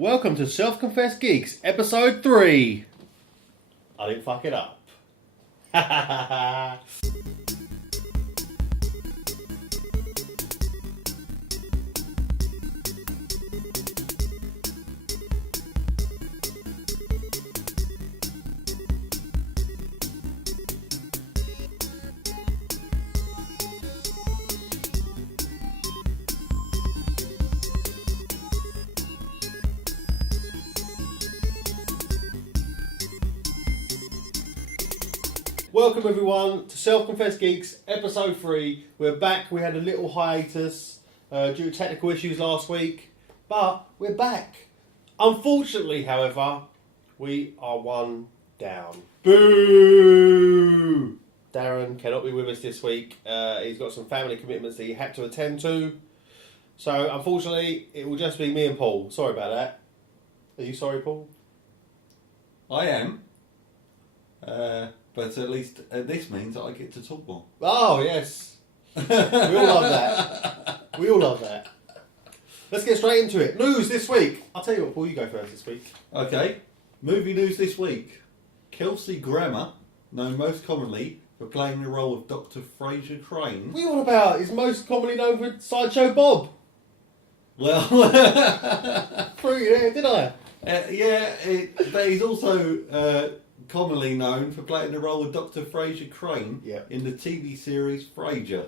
Welcome to Self-Confessed Geeks, episode 3. I didn't fuck it up. Welcome everyone to Self-Confessed Geeks, episode 3. We're back. We had a little hiatus due to technical issues last week, but we're back. Unfortunately, however, we are one down. Boo! Darren cannot be with us this week. He's got some family commitments that he had to attend to. So, unfortunately, it will just be me and Paul. Sorry about that. Are you sorry, Paul? I am. But at least this means that I get to talk more. Oh, yes. We all love that. We all love that. Let's get straight into it. News this week. I'll tell you what, Paul, you go first this week. Okay. Movie news this week. Kelsey Grammer, known most commonly for playing the role of Dr. Fraser Crane. What are you on about? He's most commonly known for Sideshow Bob. Well, Threw you there, did I? but he's also commonly known for playing the role of Dr. Fraser Crane in the TV series Frasier.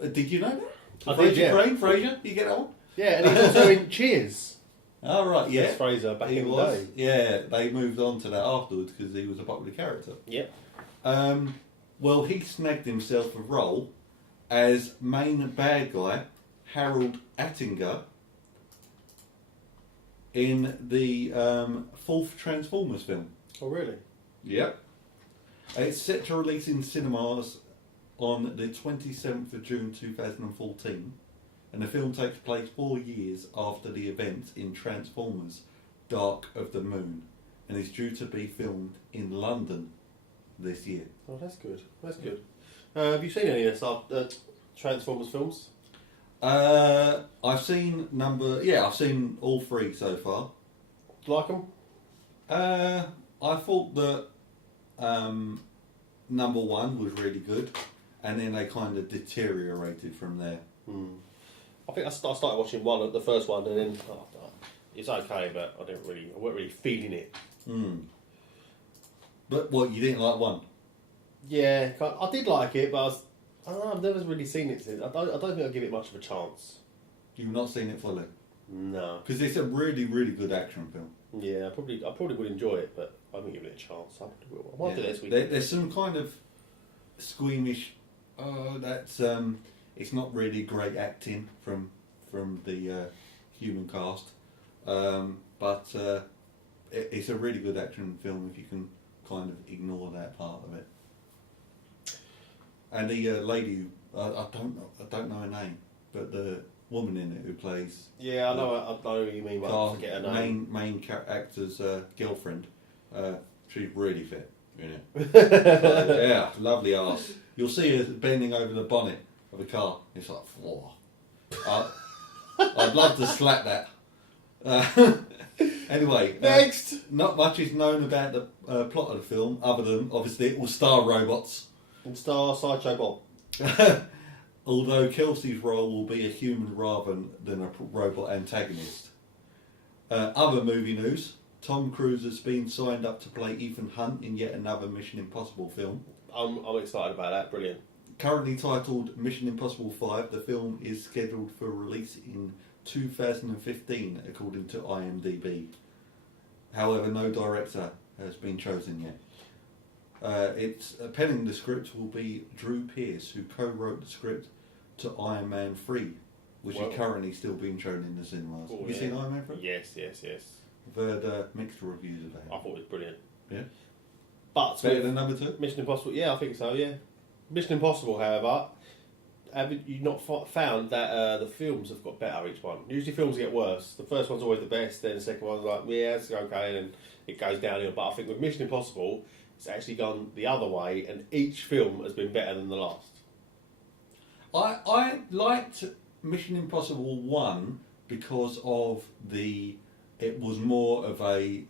Did you know that? I Fraser did, yeah. Crane, Frasier, you get that one? Yeah, and he's also in Cheers. Oh, right, yeah. That's Fraser back He in the was. day. Yeah, they moved on to that afterwards because he was a popular character. Yep. Well, he snagged himself a role as main bad guy Harold Attinger in the fourth Transformers film. Oh, really? Yep. It's set to release in cinemas on the 27th of June 2014, and the film takes place 4 years after the events in Transformers Dark of the Moon, and is due to be filmed in London this year. Oh, that's good. That's good. Have you seen any of the Transformers films? I've seen I've seen all 3 so far. Do you like them? I thought that number 1 was really good, and then they kind of deteriorated from there. I think I started watching the first one, and then it's okay, but I wasn't really feeling it. But what, you didn't like 1? Yeah, I did like it, but I don't know, I've never really seen it since. I don't think I'll give it much of a chance. You've not seen it fully? No. Because it's a really, really good action film. Yeah, I probably would enjoy it, but I haven't given it a chance. I probably will. I might do it this week. There's some kind of squeamish. It's not really great acting from the human cast, but it's a really good action film if you can kind of ignore that part of it. And the lady, I don't know her name, but the woman in it who plays. Yeah, I know what you mean, but I forget her name. Main actor's girlfriend. She's really fit in it. Yeah, lovely ass. You'll see her bending over the bonnet of a car. It's like, whoa. I'd love to slap that. Anyway, next. Not much is known about the plot of the film, other than obviously it will star robots. And star Sideshow Bob. Although Kelsey's role will be a human rather than a robot antagonist. Other movie news. Tom Cruise has been signed up to play Ethan Hunt in yet another Mission Impossible film. I'm excited about that. Brilliant. Currently titled Mission Impossible 5, the film is scheduled for release in 2015, according to IMDb. However, no director has been chosen yet. It's penning the script will be Drew Pearce, who co-wrote the script to Iron Man 3, which is currently still being shown in the cinemas. Have you seen Iron Man 3? Yes. I've heard mixed reviews about it. I thought it was brilliant. Yeah? But better than number 2? Mission Impossible, yeah, I think so, yeah. Mission Impossible, however, have you not found that the films have got better each one? Usually films get worse. The first one's always the best, then the second one's like, yeah, it's okay, and it goes downhill. But I think with Mission Impossible, it's actually gone the other way, and each film has been better than the last. I liked Mission Impossible 1 because of the it was more of a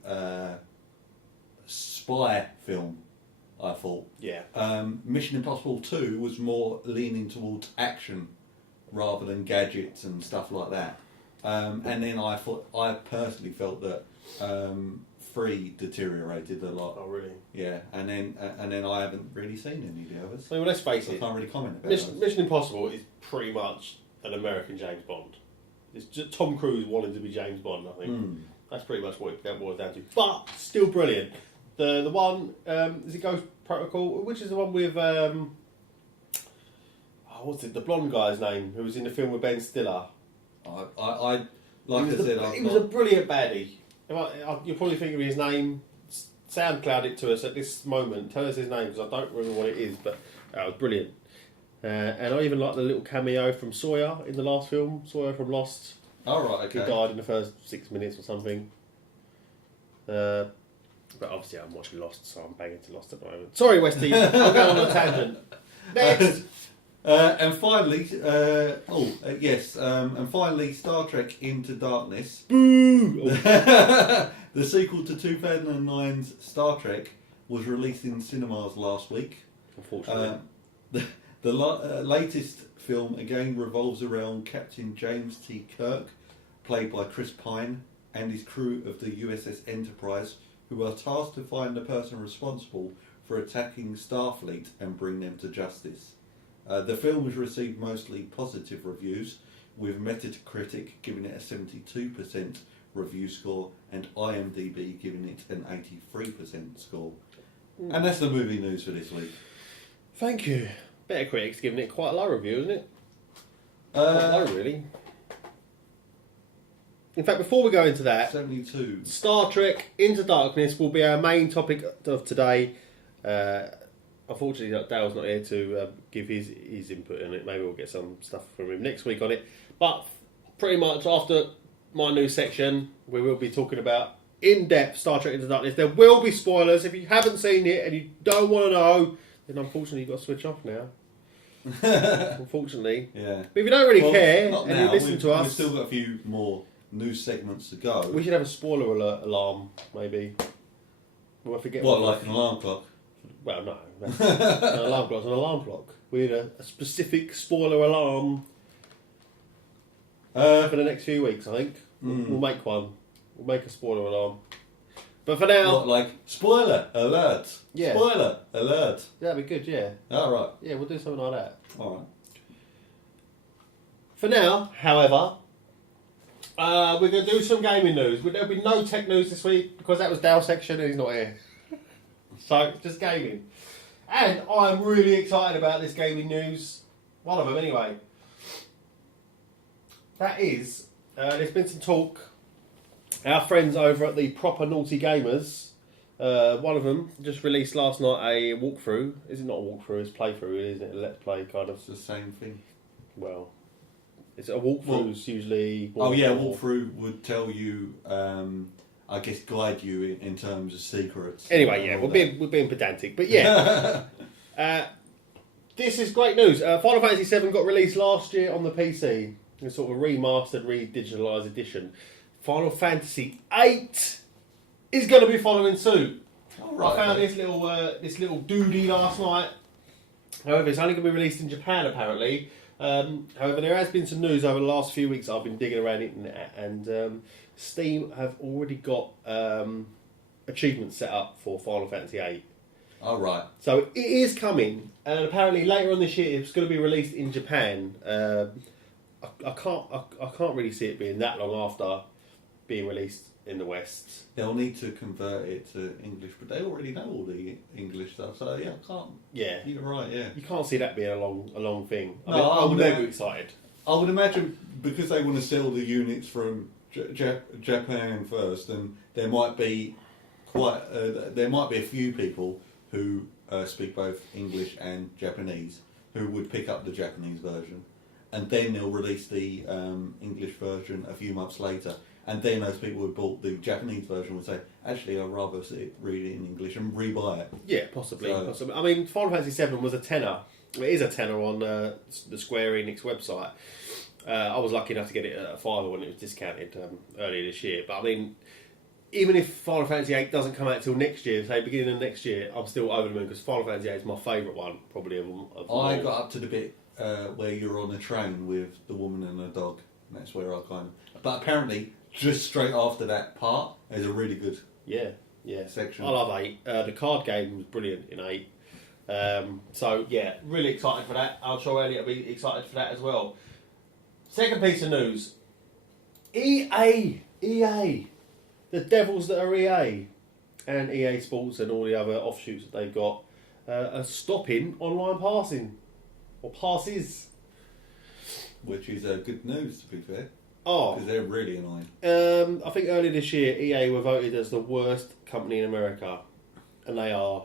spy film, I thought. Yeah. Mission Impossible 2 was more leaning towards action rather than gadgets and stuff like that. And then I personally felt that 3 deteriorated a lot. Oh, really? Yeah, and then I haven't really seen any of the others. I mean, let's face So I it. can't really comment about Mission Impossible is pretty much an American James Bond. It's just Tom Cruise wanting to be James Bond, I think. That's pretty much what it boils down to. But still brilliant. The one is it Ghost Protocol, which is the one with what's it? The blonde guy's name who was in the film with Ben Stiller. I like I said, he was a brilliant baddie. You're probably thinking of his name. SoundCloud it to us at this moment. Tell us his name because I don't remember what it is, but that was brilliant. And I even like the little cameo from Sawyer in the last film. Sawyer from Lost. Oh, right, okay. He died in the first 6 minutes or something. But obviously I'm watching Lost, so I'm banging to Lost at the moment. Sorry, Westy, I'm going on a tangent. Next! And finally, and finally, Star Trek Into Darkness. Boo! The sequel to 2009's Star Trek was released in cinemas last week. Unfortunately. The latest film again revolves around Captain James T. Kirk, played by Chris Pine, and his crew of the USS Enterprise, who are tasked to find the person responsible for attacking Starfleet and bring them to justice. The film has received mostly positive reviews, with Metacritic giving it a 72% review score and IMDb giving it an 83% score. And that's the movie news for this week. Thank you. Metacritic's giving it quite a low review, isn't it? Quite low, really. In fact, before we go into that, 72. Star Trek Into Darkness will be our main topic of today. Unfortunately, Dale's not here to give his input in it. Maybe we'll get some stuff from him next week on it. But pretty much after my new section, we will be talking about in-depth Star Trek Into Darkness. There will be spoilers. If you haven't seen it and you don't want to know, then unfortunately you've got to switch off now. Unfortunately. Yeah. But if you don't really care not and now. you listen to us... We've still got a few more news segments to go. We should have a spoiler alert alarm, maybe. We'll forget like an alarm clock? Well, no. An alarm clock's an alarm clock. We need a specific spoiler alarm for the next few weeks, I think. We'll make one. We'll make a spoiler alarm. But for now... What, like, spoiler alert? Yeah. Spoiler alert? That'd be good, yeah. All right. Yeah, we'll do something like that. All right. For now, however, we're going to do some gaming news. There'll be no tech news this week because that was Dale's section and he's not here. So, just gaming. And I'm really excited about this gaming news. One of them, anyway. That is, there's been some talk. Our friends over at the Proper Naughty Gamers, one of them just released last night a walkthrough. Is it not a walkthrough? It's playthrough, isn't it? A let's play kind of. It's the same thing. Well, it's a walkthrough's usually. Walkthrough would tell you, I guess, guide you in terms of secrets. Anyway, yeah, we're being pedantic, but yeah. This is great news. Final Fantasy VII got released last year on the PC. It's sort of a remastered, re-digitalised edition. Final Fantasy VIII is going to be following suit. Oh, right, I found this little doodie last night. However, it's only going to be released in Japan apparently. However, there has been some news over the last few weeks. I've been digging around it, and Steam have already got achievements set up for Final Fantasy VIII. Oh, right. So it is coming, and apparently later on this year it's going to be released in Japan. I can't really see it being that long after being released in the West. They'll need to convert it to English, but they already know all the English stuff, so yeah, I can't. Yeah, you're right. Yeah, you can't see that being a long thing. I'm very excited. I would imagine because they want to sell the units from Japan first, and there might be a few people who speak both English and Japanese who would pick up the Japanese version, and then they'll release the English version a few months later. And then those people who bought the Japanese version would say, actually, I'd rather read it in English and rebuy it. Yeah, possibly. I mean, Final Fantasy VII was a tenner. It is a tenner on the Square Enix website. I was lucky enough to get it at a $5 when it was discounted earlier this year. But I mean, even if Final Fantasy VIII doesn't come out till next year, say beginning of next year, I'm still over the moon because Final Fantasy VIII is my favourite one, probably of them I all. got up to the bit where you're on a train with the woman and the dog. And that's where I kind of... But apparently, just straight after that part, there's a really good section. I love 8. The card game was brilliant in 8. So, yeah, really excited for that. I'm sure Elliot will be excited for that as well. Second piece of news. EA. The devils that are EA. And EA Sports and all the other offshoots that they've got are stopping online passing. Or passes. Which is good news, to be fair. Oh. Because they're really annoying. I think earlier this year, EA were voted as the worst company in America. And they are.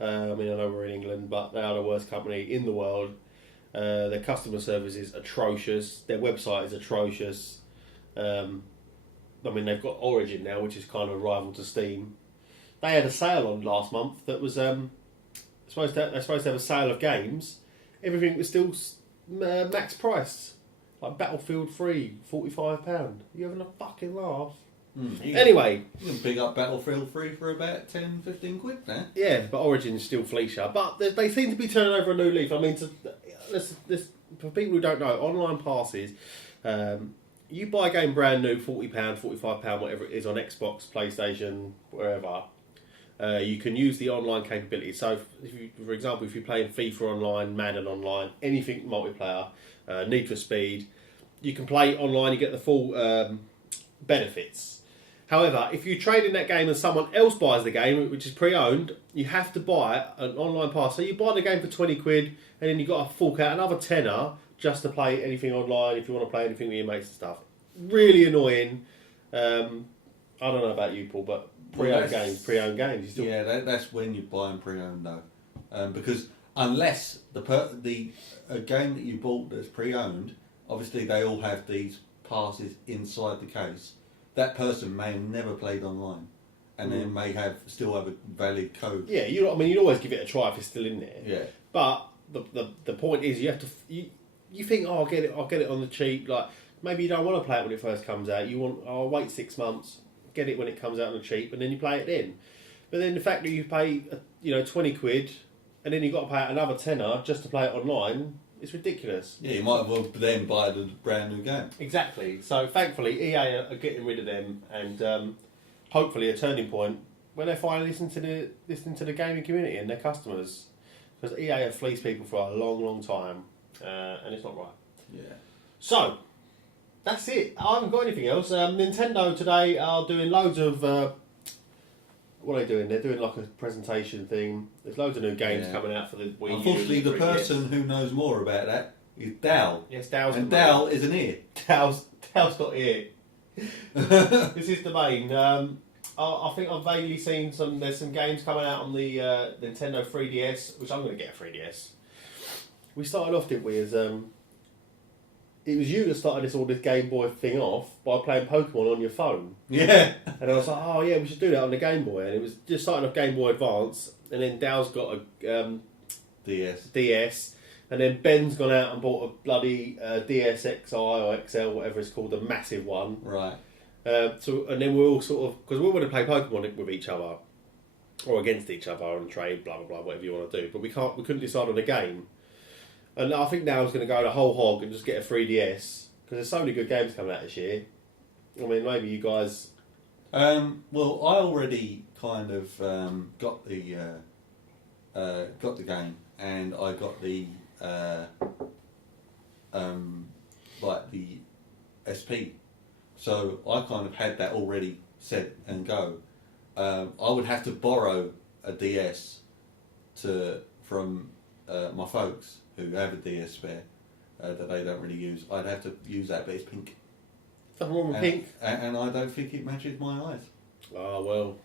I mean, I know we're in England, but they are the worst company in the world. Their customer service is atrocious. Their website is atrocious. I mean, they've got Origin now, which is kind of a rival to Steam. They had a sale on last month that was they're supposed to have a sale of games. Everything was still max priced. Like Battlefield 3, £45. You having a fucking laugh? Anyway. You can pick up Battlefield 3 for about 10, 15 quid now. Yeah, but Origin's still fleisure. But they seem to be turning over a new leaf. I mean, for people who don't know, online passes, you buy a game brand new, £40, £45, whatever it is, on Xbox, PlayStation, wherever, you can use the online capability. So, for example, if you're playing FIFA Online, Madden Online, anything multiplayer, Need for Speed, you can play online, you get the full benefits. However, if you trade in that game and someone else buys the game, which is pre-owned, you have to buy an online pass. So you buy the game for 20 quid, and then you've got to fork out another tenner just to play anything online if you want to play anything with your mates and stuff. Really annoying. I don't know about you, Paul, but pre-owned games. You still... Yeah, that's when you buy them pre-owned, though. Because unless a game that you bought that's pre-owned, obviously they all have these passes inside the case. That person may have never played online, and then may still have a valid code. Yeah, you'd always give it a try if it's still in there. Yeah. But the point is, you have to you think, I'll get it on the cheap. Like maybe you don't want to play it when it first comes out. You want, I'll wait 6 months, get it when it comes out on the cheap, and then you play it then. But then the fact that you pay 20 quid, and then you've got to pay another tenner just to play it online. It's ridiculous. Yeah, you might as well then buy the brand new game. Exactly. So thankfully, EA are getting rid of them, and hopefully a turning point when they finally listen to the gaming community and their customers, because EA have fleeced people for a long, long time, and it's not right. Yeah. So that's it. I haven't got anything else. Nintendo today are doing loads of. What are they doing? They're doing like a presentation thing. There's loads of new games coming out for the Wii U. Unfortunately, the person who knows more about that is Dal. Yes, Dal's and Dal is an ear. Dal's got ear. This is the main. I think I've vaguely seen there's some games coming out on the Nintendo 3DS, which I'm going to get a 3DS. We started off, didn't we, as it was you that started this Game Boy thing off by playing Pokemon on your phone. Yeah. And I was like, oh yeah, we should do that on the Game Boy. And it was just starting off Game Boy Advance, and then Dal's got a DS, and then Ben's gone out and bought a bloody DS XI or XL, whatever it's called, a massive one. Right. And then we're all sort of, because we want to play Pokemon with each other, or against each other and trade, blah blah blah, whatever you want to do. But we couldn't decide on a game. And I think now I was going to go the whole hog and just get a 3DS, because there's so many good games coming out this year. I mean, maybe you guys... well, I already kind of got the game, and I got the the SP. So I kind of had that already set and go. I would have to borrow a DS from my folks who have a DS spare that they don't really use. I'd have to use that, but it's pink. Something wrong with pink? And I don't think it matches my eyes. Oh, well.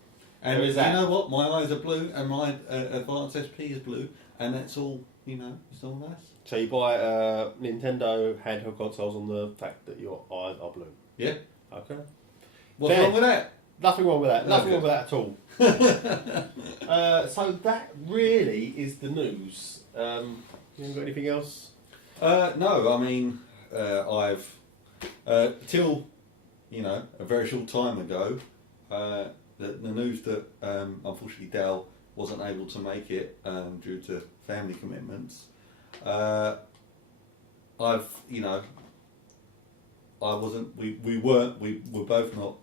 And you know what? My eyes are blue, and my Advanced SP is blue, and that's all, it's all nice. So you buy Nintendo handheld consoles on the fact that your eyes are blue? Yeah. Okay. What's wrong with that? Nothing wrong with that. Nothing wrong with that at all. So that really is the news. You haven't got anything else? No, I mean, I've till a very short time ago, the news that unfortunately Dal wasn't able to make it due to family commitments. I wasn't. We were both not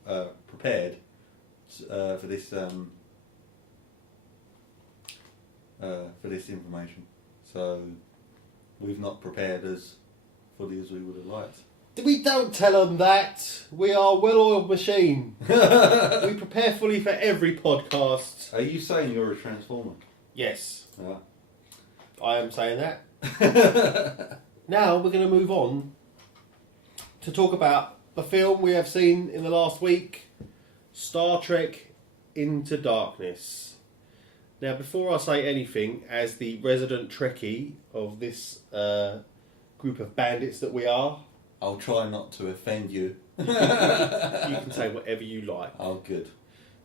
prepared for this information. So we've not prepared as fully as we would have liked. We don't tell them that. We are a well-oiled machine. We prepare fully for every podcast. Are you saying you're a transformer? Yes. Yeah. I am saying that. Now we're going to move on to talk about the film we have seen in the last week, Star Trek Into Darkness. Now, before I say anything, as the resident Trekkie of this group of bandits that we are, I'll try not to offend you. you can say whatever you like. Oh, good.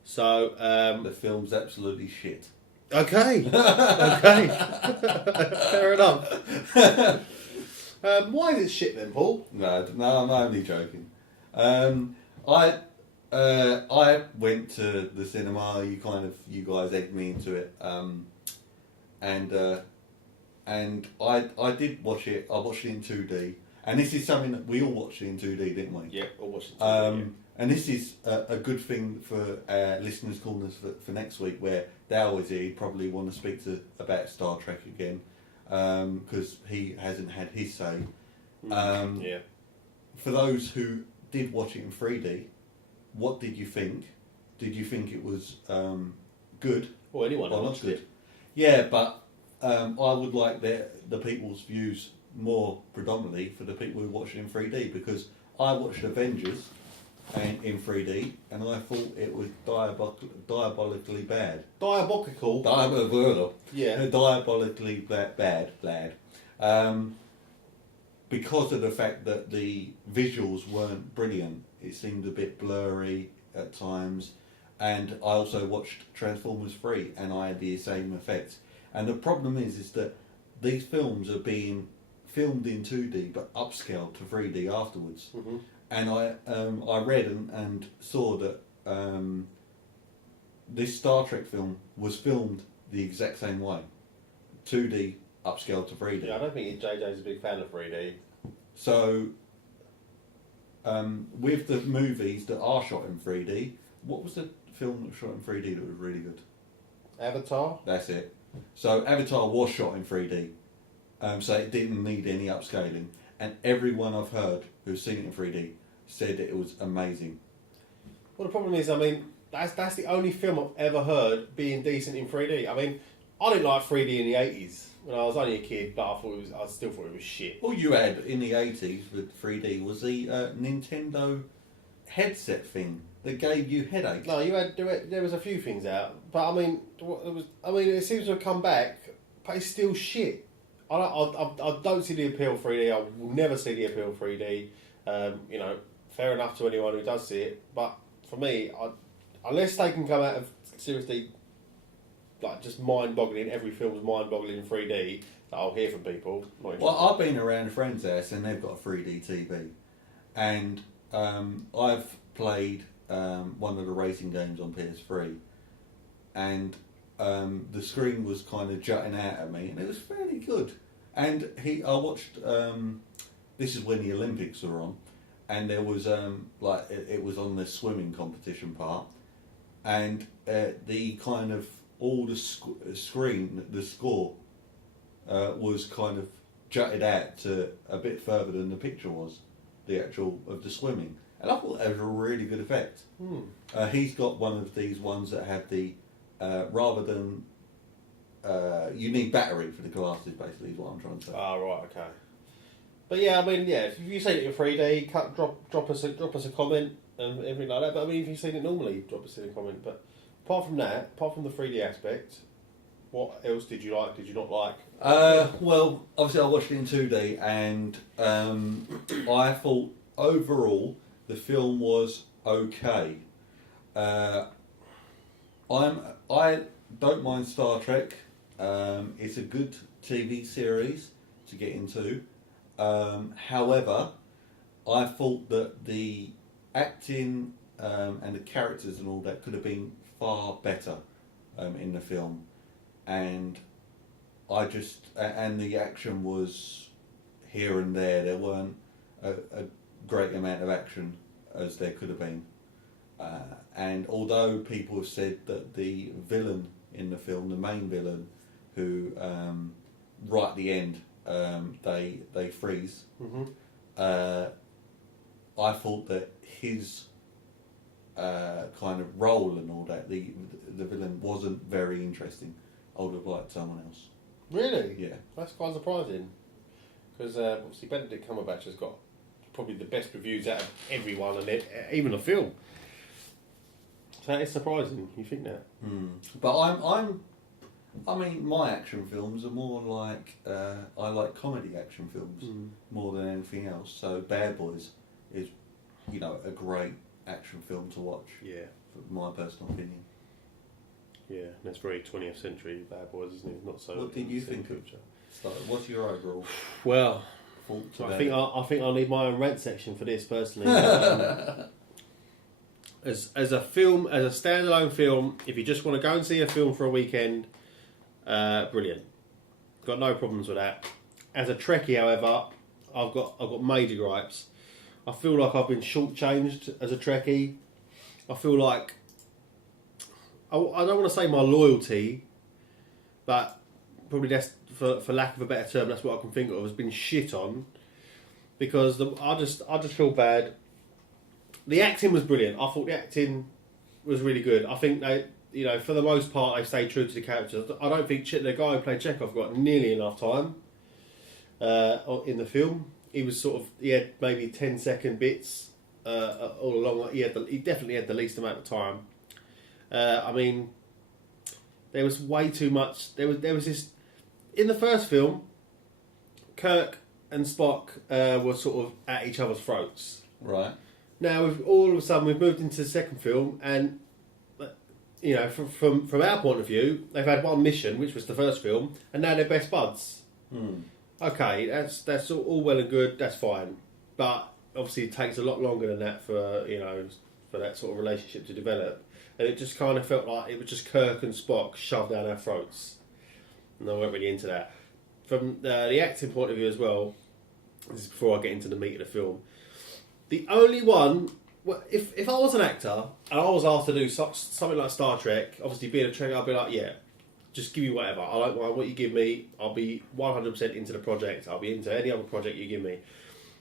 So, the film's absolutely shit. Okay. Okay. Fair enough. Why is it shit then, Paul? No, I'm only joking. I went to the cinema. You guys egged me into it, and I did watch it. I watched it in 2D, and this is something that we all watched it in 2D, didn't we? Yeah, all watched it in 2D. Yeah. And this is a good thing for our listeners' corners for next week, where Dal is here. He'd probably want to speak about Star Trek again, because he hasn't had his say. Yeah. For those who did watch it in 3D, what did you think? Did you think it was good? Well, anyone or watched not good? it. Yeah, but I would like the people's views more predominantly for the people who watched it in 3D, because I watched Avengers in 3D and I thought it was diabolically bad. Diabolical? Yeah. Diabolically bad. Because of the fact that the visuals weren't brilliant. It seemed a bit blurry at times. And I also watched Transformers 3 and I had the same effect. And the problem is that these films are being filmed in 2D but upscaled to 3D afterwards. Mm-hmm. And I read and saw that this Star Trek film was filmed the exact same way. 2D upscaled to 3D. Yeah, I don't think JJ's a big fan of 3D. So, with the movies that are shot in 3D, what was the film that was shot in 3D that was really good? Avatar? That's it. So Avatar was shot in 3D, so it didn't need any upscaling. And everyone I've heard who's seen it in 3D said that it was amazing. Well, the problem is, I mean, that's the only film I've ever heard being decent in 3D. I mean, I didn't like 3D in the 80s when I was only a kid, but I still thought it was shit. All you had in the 80s with 3D was the Nintendo headset thing that gave you headaches. No, there was a few things out, but I mean, it seems to have come back, but it's still shit. I don't see the appeal of 3D. I will never see the appeal of 3D. Fair enough to anyone who does see it, but for me, unless they can come out of seriously, like, just mind-boggling, every film's mind-boggling in 3D, that I'll hear from people. Well, I've been around a friend's house and they've got a 3D TV, and I've played one of the racing games on PS3, and the screen was kind of jutting out at me, and it was fairly good. And I watched. This is when the Olympics were on, and there was it was on the swimming competition part, and the kind of all the screen, the score was kind of jutted out to a bit further than the picture was, the actual of the swimming, and I thought that was a really good effect. He's got one of these ones that have the rather than you need battery for the glasses, basically, is what I'm trying to say. Ah, right, okay. But yeah, I mean, yeah, if you've seen it in 3D, drop us a comment and everything like that. But I mean, if you've seen it normally, drop us in a comment. But apart from that, apart from the 3D aspect, what else did you like? Did you not like? Well, obviously I watched it in 2D, and I thought overall the film was okay. I don't mind Star Trek. It's a good TV series to get into. However, I thought that the acting and the characters and all that could have been far better in the film, and and the action was here and there. There weren't a great amount of action as there could have been, and although people have said that the villain in the film, the main villain, who right at the end they freeze. Mm-hmm. I thought that his kind of role and all that, the villain wasn't very interesting. I would have liked someone else. Really? Yeah. That's quite surprising. Because obviously Benedict Cumberbatch has got probably the best reviews out of everyone, and even the film. So that is surprising. You think that? But I mean, my action films are more like I like comedy action films more than anything else. So Bad Boys is, a great action film to watch. Yeah. For my personal opinion. Yeah, that's very 20th century Bad Boys, isn't it? Not so. What did you think of? So, what's your overall? Well, thoughts I about think it? I think I need my own rant section for this personally. As a film, as a standalone film, if you just want to go and see a film for a weekend, brilliant. Got no problems with that. As a Trekkie, however, I've got major gripes. I feel like I've been shortchanged as a Trekkie. I feel like I don't want to say my loyalty, but probably that's for lack of a better term, that's what I can think of, has been shit on, because I just feel bad. The acting was brilliant. I thought the acting was really good. I think they, for the most part, they stayed true to the characters. I don't think the guy who played Chekhov got nearly enough time in the film. He had maybe 10-second bits all along. He definitely had the least amount of time. I mean, there was way too much. There was this in the first film. Kirk and Spock were sort of at each other's throats. Right. Now, all of a sudden, we've moved into the second film, and from our point of view, they've had one mission, which was the first film, and now they're best buds. Okay, that's all well and good. That's fine, but obviously, it takes a lot longer than that for that sort of relationship to develop. And it just kind of felt like it was just Kirk and Spock shoved down our throats. And I weren't really into that. From the acting point of view as well, this is before I get into the meat of the film, the only one, if I was an actor and I was asked to do something like Star Trek, obviously being a Trekkie, I'd be like, yeah, just give me whatever. I don't mind what you give me. I'll be 100% into the project. I'll be into any other project you give me.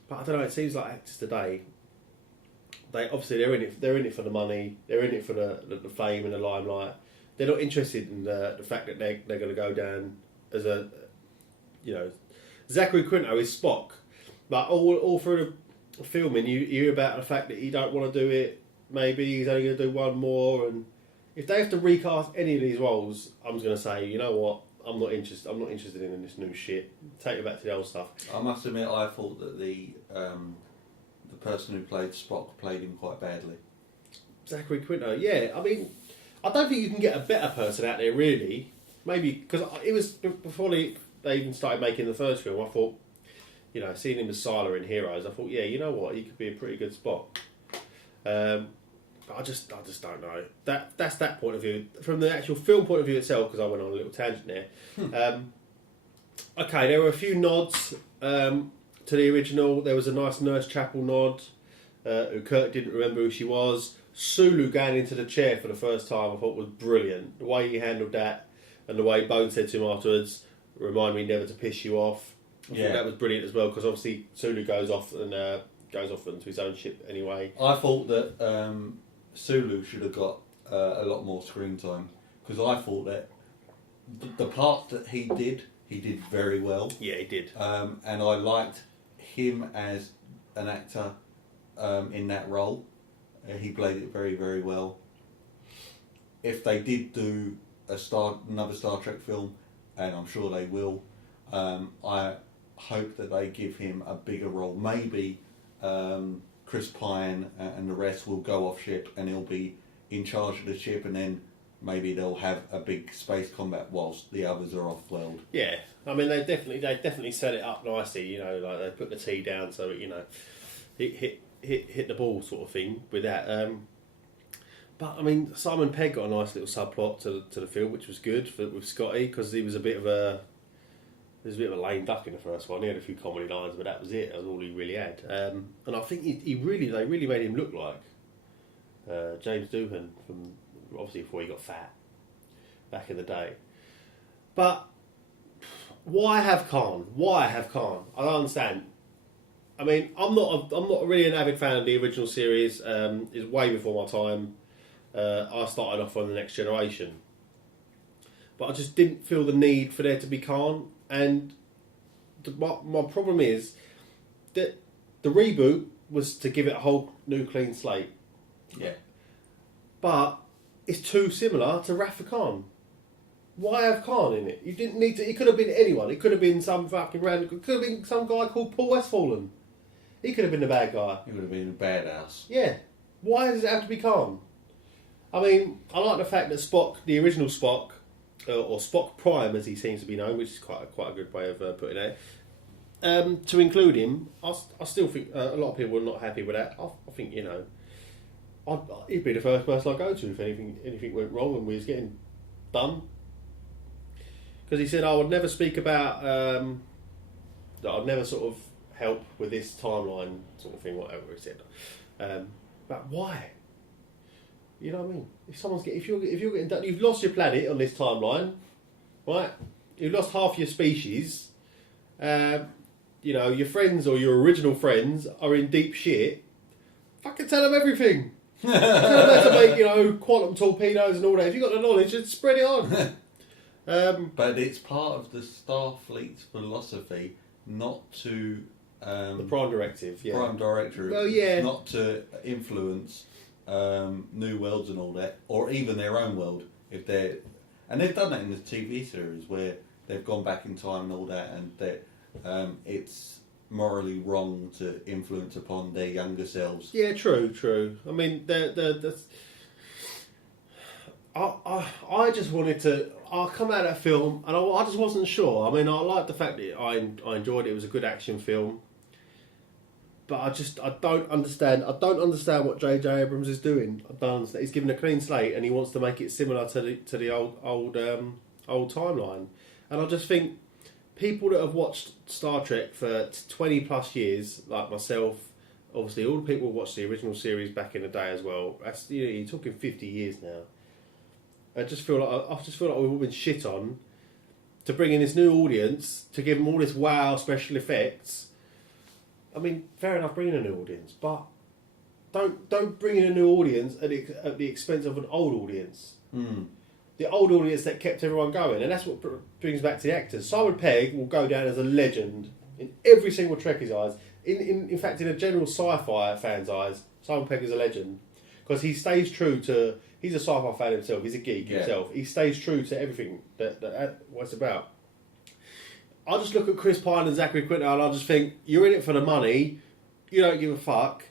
But I don't know, it seems like actors today, they're in it for the money. They're in it for the fame and the limelight. They're not interested in the fact that they're going to go down as a, Zachary Quinto is Spock, but all through the filming you hear about the fact that he don't want to do it. Maybe he's only going to do one more, and if they have to recast any of these roles, I'm just going to say, you know what, I'm not interested. I'm not interested in this new shit. Take it back to the old stuff. I must admit, I thought that the person who played Spock played him quite badly. Zachary Quinto, yeah. I mean, I don't think you can get a better person out there, really. Maybe, because it was before they even started making the first film, I thought, seeing him as Sylar in Heroes, I thought, yeah, you know what, he could be a pretty good Spock. But I just don't know. That's that point of view. From the actual film point of view itself, because I went on a little tangent there. Okay, there were a few nods to the original. There was a nice Nurse Chapel nod, who Kirk didn't remember who she was. Sulu going into the chair for the first time, I thought was brilliant. The way he handled that, and the way Bone said to him afterwards, "Remind me never to piss you off." I thought that was brilliant as well, because obviously Sulu goes off into his own ship anyway. I thought that Sulu should have got a lot more screen time, because I thought that the part that he did very well. Yeah, he did. And I liked him as an actor in that role. He played it very, very well. If they did do another Star Trek film, and I'm sure they will, I hope that they give him a bigger role. Maybe Chris Pine and the rest will go off ship, and he'll be in charge of the ship, and then maybe they'll have a big space combat whilst the others are off world. Yeah, I mean they definitely set it up nicely. Like they put the tea down so hit the ball sort of thing with that. But I mean, Simon Pegg got a nice little subplot to the film, which was good with Scotty, because he was a bit of a lame duck in the first one. He had a few comedy lines, but that was it. That was all he really had. And I think they really made him look like James Doohan from obviously before he got fat back in the day. But why have Khan? I don't understand. I mean, I'm not really an avid fan of the original series. It's way before my time. I started off on The Next Generation, but I just didn't feel the need for there to be Khan. And my problem is that the reboot was to give it a whole new clean slate. Yeah. But it's too similar to Wrath of Khan. Why have Khan in it? You didn't need to. It could have been anyone. It could have been some fucking random. It could have been some guy called Paul Westfallen. He could have been the bad guy. He would have been a badass. Yeah. Why does it have to be Khan? I mean, I like the fact that Spock, the original Spock, or Spock Prime as he seems to be known, which is quite a good way of putting it, to include him, I still think a lot of people are not happy with that. I think, he'd be the first person I'd go to if anything went wrong and we was getting done. Because he said I would never speak about, that I'd never sort of help with this timeline sort of thing, whatever he said. But why? You know what I mean? If you're getting done, you've lost your planet on this timeline, right? You've lost half your species. Your friends or your original friends are in deep shit. Fucking tell them everything. Tell them how to make quantum torpedoes and all that. If you've got the knowledge, just spread it on. But it's part of the Starfleet's philosophy not to the Prime Directive. Yeah. Prime Directive. Well, yeah. Not to influence new worlds and all that, or even their own world. They've done that in the TV series where they've gone back in time and all that, and that it's morally wrong to influence upon their younger selves. Yeah, true. I mean, I just wanted to. I come out of that film and I just wasn't sure. I mean, I liked the fact that I enjoyed it. It was a good action film. But I don't understand. I don't understand what J.J. Abrams is doing. I don't understand. He's given a clean slate and he wants to make it similar to the old timeline. And I just think people that have watched Star Trek for 20 plus years, like myself, obviously all the people who watched the original series back in the day as well. That's you're talking 50 years now. I just feel like we've all been shit on to bring in this new audience to give them all this wow special effects. I mean, fair enough, bring in a new audience, but don't bring in a new audience at the expense of an old audience. Mm. The old audience that kept everyone going, and that's what brings back to the actors. Simon Pegg will go down as a legend in every single Trekkie's eyes. In fact, in a general sci-fi fan's eyes, Simon Pegg is a legend because he stays true to. He's a sci-fi fan himself. He's a geek himself. He stays true to everything that what it's about. I just look at Chris Pine and Zachary Quinto and I just think, you're in it for the money, you don't give a fuck,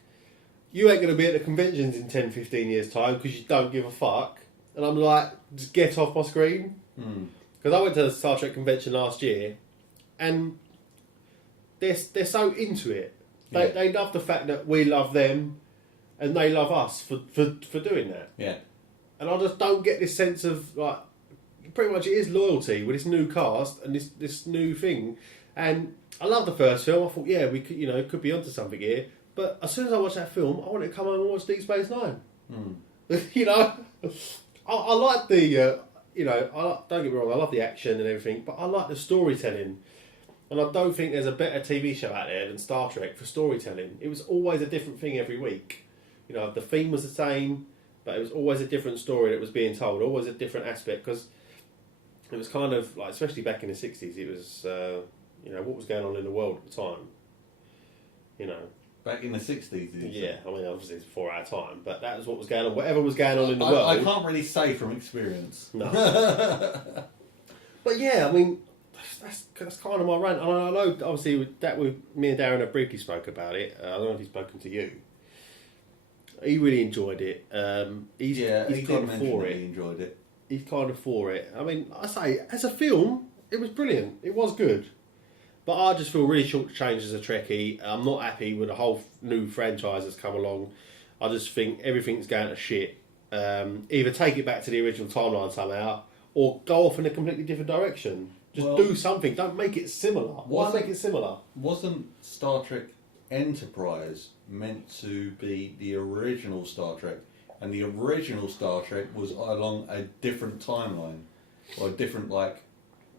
you ain't going to be at the conventions in 10, 15 years' time because you don't give a fuck. And I'm like, just get off my screen. Because I went to the Star Trek convention last year and they're so into it. They love the fact that we love them and they love us for doing that. Yeah. And I just don't get this sense of, like, pretty much it is loyalty with this new cast and this new thing. And I love the first film. I thought, yeah, we could be onto something here. But as soon as I watched that film, I wanted to come home and watch Deep Space Nine. I like the, don't get me wrong, I love the action and everything, but I like the storytelling. And I don't think there's a better TV show out there than Star Trek for storytelling. It was always a different thing every week. The theme was the same, but it was always a different story that was being told, always a different aspect, because it was kind of like, especially back in the 60s, it was, what was going on in the world at the time. Back in the 60s? Yeah, I mean, obviously it's before our time, but that was what was going on. Whatever was going on in the world. I can't really say from experience. No. But yeah, I mean, that's kind of my rant. And I know, obviously, me and Darren have briefly spoke about it. I don't know if he's spoken to you. He really enjoyed it. He's kind of for it. He enjoyed it. He's kind of for it. I mean, I say, as a film, it was brilliant. It was good. But I just feel really shortchanged as a Trekkie. I'm not happy with the whole new franchise that's come along. I just think everything's going to shit. Either take it back to the original timeline somehow, or go off in a completely different direction. Just do something. Don't make it similar. Why make it similar? Wasn't Star Trek Enterprise meant to be the original Star Trek? And the original Star Trek was along a different timeline, or a different world.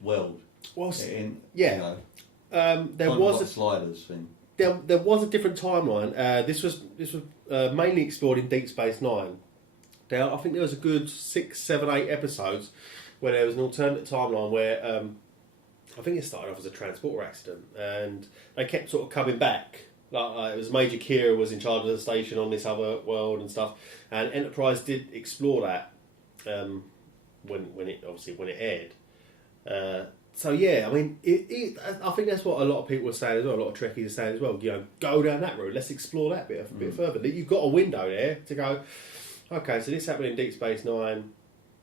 Well, there was a sliders thing. There was a different timeline. This was mainly explored in Deep Space Nine. Now, I think there was a good 6, 7, 8 episodes where there was an alternate timeline where I think it started off as a transporter accident, and they kept sort of coming back. It was Major Kira was in charge of the station on this other world and stuff, and Enterprise did explore that when it aired. So yeah, I mean, I think that's what a lot of people are saying as well. A lot of Trekkies are saying as well. Go down that route. Let's explore that bit further. You've got a window there to go. Okay, so this happened in Deep Space Nine.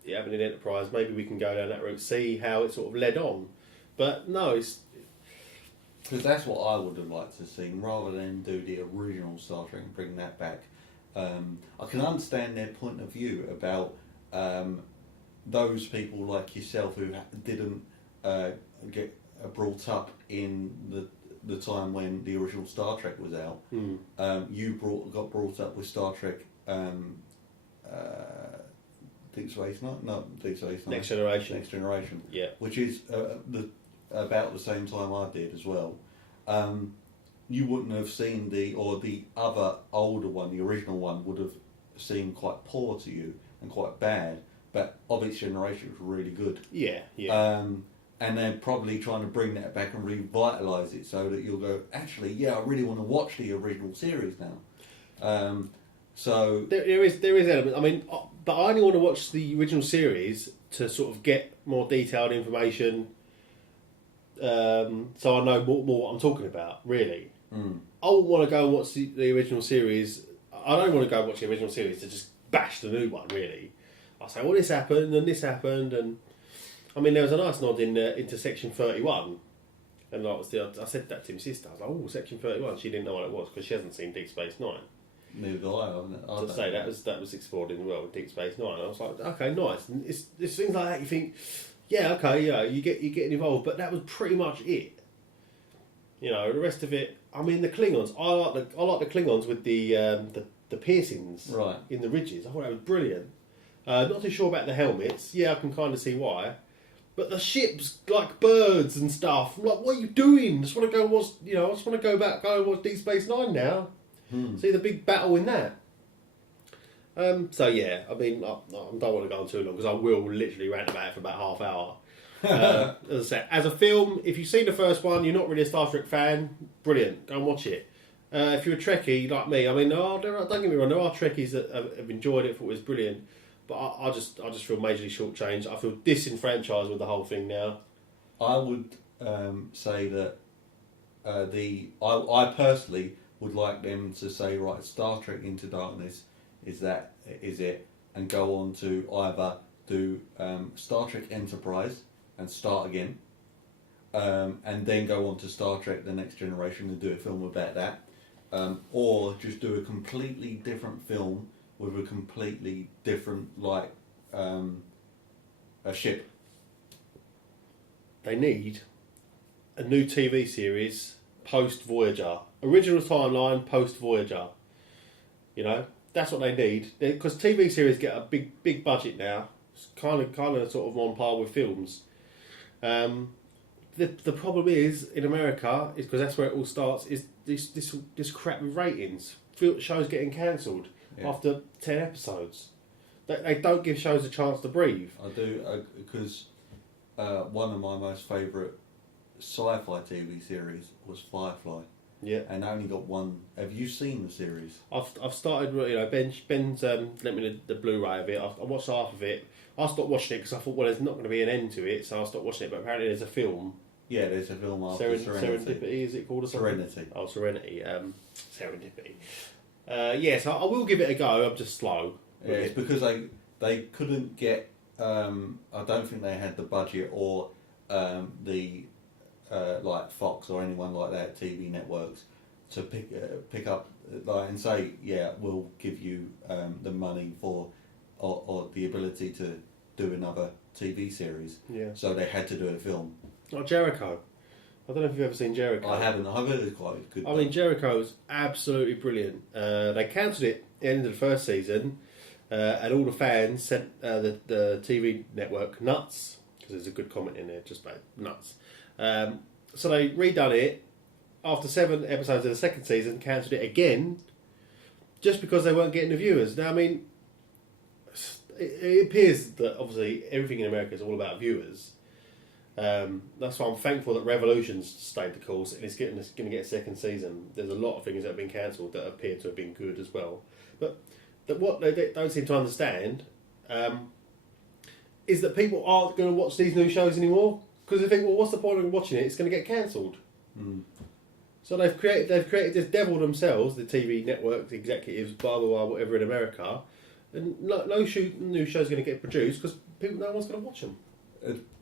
It happened in Enterprise. Maybe we can go down that route. See how it sort of led on. But no, it's because that's what I would have liked to see, rather than do the original Star Trek and bring that back. I can understand their point of view about those people like yourself who didn't get brought up in the time when the original Star Trek was out. You got brought up with Star Trek Deep Space Nine? No, Deep Space Nine. Next Generation. Next Generation. Yeah. Which is about the same time I did as well. You wouldn't have seen the other older one, the original one, would have seemed quite poor to you and quite bad, but of its generation was really good. Yeah, yeah. And they're probably trying to bring that back and revitalise it so that you'll go, actually, yeah, I really want to watch the original series now. So there is elements. I mean, but I only want to watch the original series to sort of get more detailed information, so I know more what I'm talking about. Really, I wouldn't want to go and watch the original series. I don't want to go and watch the original series to just bash the new one. Really, I say, well, this happened and this happened, and I mean, there was a nice nod into Section 31. And I said that to my sister. I was like, oh, Section 31. She didn't know what it was because she hasn't seen Deep Space Nine. Neither do I. To say that was explored in the world of Deep Space Nine. I was like, okay, nice. And it's things like that. You think, yeah, okay, yeah, you getting involved, but that was pretty much it. The rest of it. I mean, the Klingons. I like the Klingons with the piercings in the ridges. I thought that was brilliant. Not too sure about the helmets. Yeah, I can kind of see why. But the ships, like birds and stuff. I'm like, what are you doing? I just want to go watch. I just want to go and watch Deep Space Nine now. See the big battle in that. So yeah, I mean, I don't want to go on too long because I will literally rant about it for about half hour. As I said, as a film, if you've seen the first one, you're not really a Star Trek fan, brilliant, go and watch it. If you're a Trekkie like me, I mean, don't get me wrong, there are Trekkies that have enjoyed it, thought it was brilliant, but I just feel majorly shortchanged. I feel disenfranchised with the whole thing now. I would say that I personally would like them to say, right, Star Trek Into Darkness is it, and go on to either do Star Trek Enterprise and start again, and then go on to Star Trek The Next Generation and do a film about that, or just do a completely different film with a completely different, a ship. They need a new TV series post Voyager. Original timeline, post Voyager. That's what they need. Because TV series get a big budget now. It's kind of sort of on par with films. The problem is in America is because that's where it all starts. Is this crap with ratings? Shows getting cancelled after 10 episodes. They don't give shows a chance to breathe. I do because one of my most favourite sci-fi TV series was Firefly. Yeah, and I only got one. Have you seen the series? I've started. Ben's lent me the Blu-ray of it. I watched half of it. I stopped watching it because I thought, well, there's not going to be an end to it, so I stopped watching it. But apparently, there's a film. Yeah, there's a film after Serenity. Serendipity, is it called? Or Serenity. Oh, Serenity. Serendipity. Yes, I will give it a go. I'm just slow. Yeah, it's because they couldn't get. I don't think they had the budget or the like Fox or anyone like that, TV networks, to pick up and say, yeah, we'll give you the money for or the ability to do another TV series. Yeah. So they had to do a film. Like Jericho. I don't know if you've ever seen Jericho. I haven't. I've heard it's quite good. I mean, Jericho's absolutely brilliant. They cancelled it at the end of the first season, and all the fans sent the TV network nuts, because there's a good comment in there, just about nuts. So they redone it after 7 episodes of the second season, cancelled it again, just because they weren't getting the viewers. Now, I mean, it appears that obviously everything in America is all about viewers. That's why I'm thankful that Revolution's stayed the course and it's going to get a second season. There's a lot of things that have been cancelled that appear to have been good as well. But what they don't seem to understand is that people aren't going to watch these new shows anymore, because they think, well, what's the point of watching it? It's going to get cancelled. Mm. So they've created this devil themselves, the TV networks, executives, blah blah blah, whatever in America, and no new show's going to get produced because no one's going to watch them.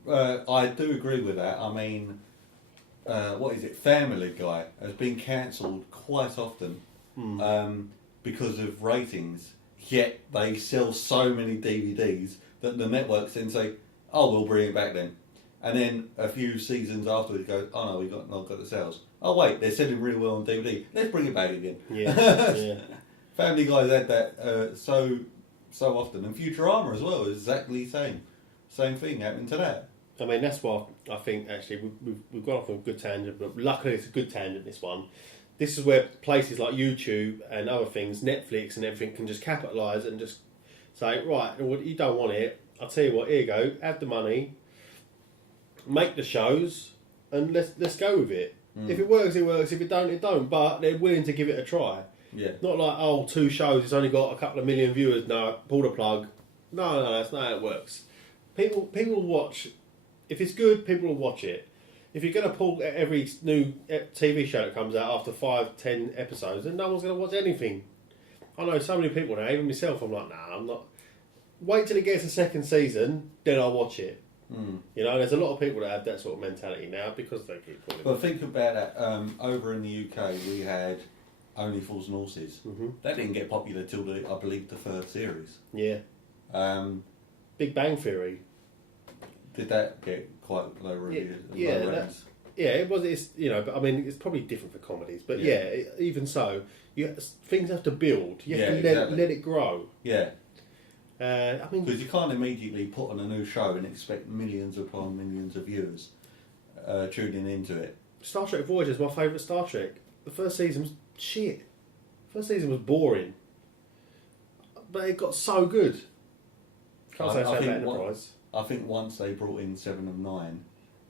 I do agree with that. I mean, what is it? Family Guy has been cancelled quite often because of ratings. Yet they sell so many DVDs that the networks then say, "Oh, we'll bring it back then." And then a few seasons afterwards, go, "Oh no, we've not got the sales. Oh wait, they're selling really well on DVD. Let's bring it back again." Yeah, yeah. Family Guy's had that so often, and Futurama as well is exactly the same thing happening to that. I mean, that's what I think. Actually, we've gone off on a good tangent, but luckily it's a good tangent. This one, this is where places like YouTube and other things, Netflix and everything, can just capitalise and just say, right, you don't want it. I'll tell you what. Here you go. Have the money. Make the shows, and let's go with it. If it works, it works. If it don't, it don't. But they're willing to give it a try. Yeah. Not like 2 shows. It's only got a couple of million viewers. No, pull the plug. No, that's not how it works. People will watch. If it's good, people will watch it. If you're going to pull every new TV show that comes out after 5-10 episodes, then no one's going to watch anything. I know so many people now. Even myself, I'm like, nah, I'm not. Wait till it gets a second season, then I'll watch it. You know, there's a lot of people that have that sort of mentality now because they keep calling. But think about that. Over in the UK, we had Only Fools and Horses. Mm-hmm. That didn't get popular till I believe the 3rd series. Yeah. Big Bang Theory. Did that get quite low reviews? It was. It's, you know, but I mean, it's probably different for comedies. But even so, things have to build. You have to let it grow. Yeah. I mean, because you can't immediately put on a new show and expect millions upon millions of viewers tuning into it. Star Trek Voyager is my favourite Star Trek. The first season was shit. First season was boring, but it got so good. Can't say it's about Enterprise. I think once they brought in 7 of 9.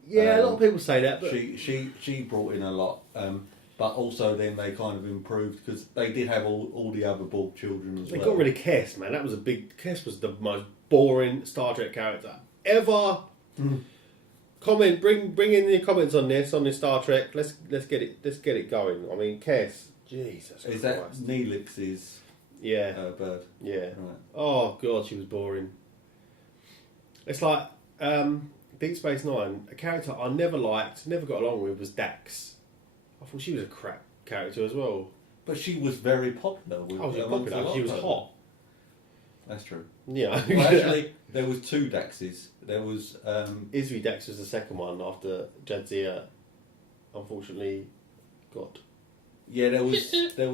Yeah, a lot of people say that. But she brought in a lot, but also then they kind of improved because they did have all the other Borg children as well. They got rid of Kes, man. That was Kes was the most boring Star Trek character ever. Comment, bring in your comments on this Star Trek. Let's get it going. I mean, Kes, Jesus Christ. Is that Neelix's bird? Yeah. Right. Oh god, she was boring. It's like Deep Space Nine. A character I never liked, never got along with was Dax. I thought she was a crap character as well. But she was very popular. She was popular. She was hot. That's true. Yeah. Well, actually, there was 2 Daxes. There was Isri Dax was the second one after Jadzia, unfortunately, got. Yeah, there was 2. There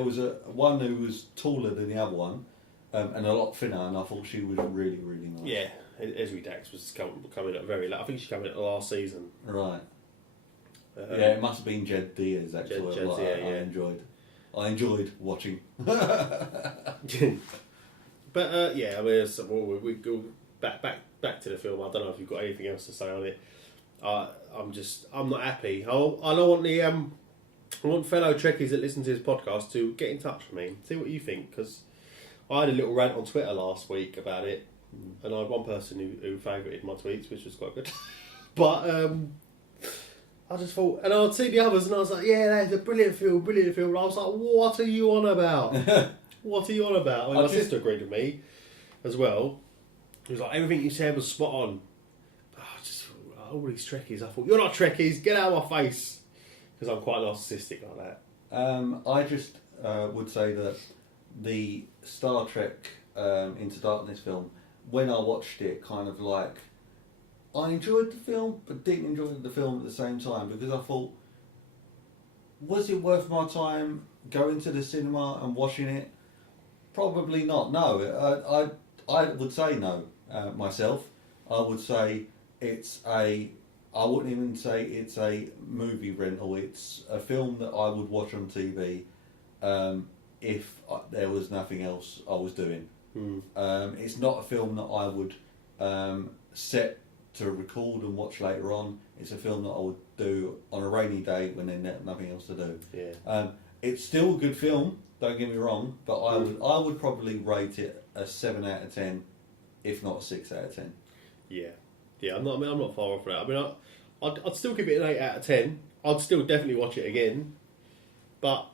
was one who was taller than the other one, and a lot thinner. And I thought she was really, really nice. Yeah, Isri Dax was coming at very late. I think she came in at the last season. Right. Yeah, it must have been Jed Diaz actually. I enjoyed watching. But I mean, we go back to the film. I don't know if you've got anything else to say on it. I'm not happy. I want fellow Trekkies that listen to this podcast to get in touch with me, see what you think, because I had a little rant on Twitter last week about it, and I had one person who favourited my tweets, which was quite good. But I just thought, and I'd see the others, and I was like, yeah, that's a brilliant film. And I was like, what are you on about? What are you on about? I mean, my sister agreed with me as well. It was like, everything you said was spot on. But all these Trekkies. I thought, you're not Trekkies, get out of my face. Because I'm quite narcissistic like that. I just would say that the Star Trek Into Darkness film, when I watched it, kind of like, I enjoyed the film, but didn't enjoy the film at the same time, because I thought, was it worth my time going to the cinema and watching it? Probably not. No, I would say no myself. I would say I wouldn't even say it's a movie rental. It's a film that I would watch on TV if there was nothing else I was doing. It's not a film that I would set to record and watch later on. It's a film that I would do on a rainy day when there's nothing else to do. Yeah. It's still a good film, don't get me wrong, but I would probably rate it a 7 out of 10, if not a 6 out of 10. Yeah. Yeah, I'm not far off that. I mean, I'd still give it an 8 out of 10. I'd still definitely watch it again. But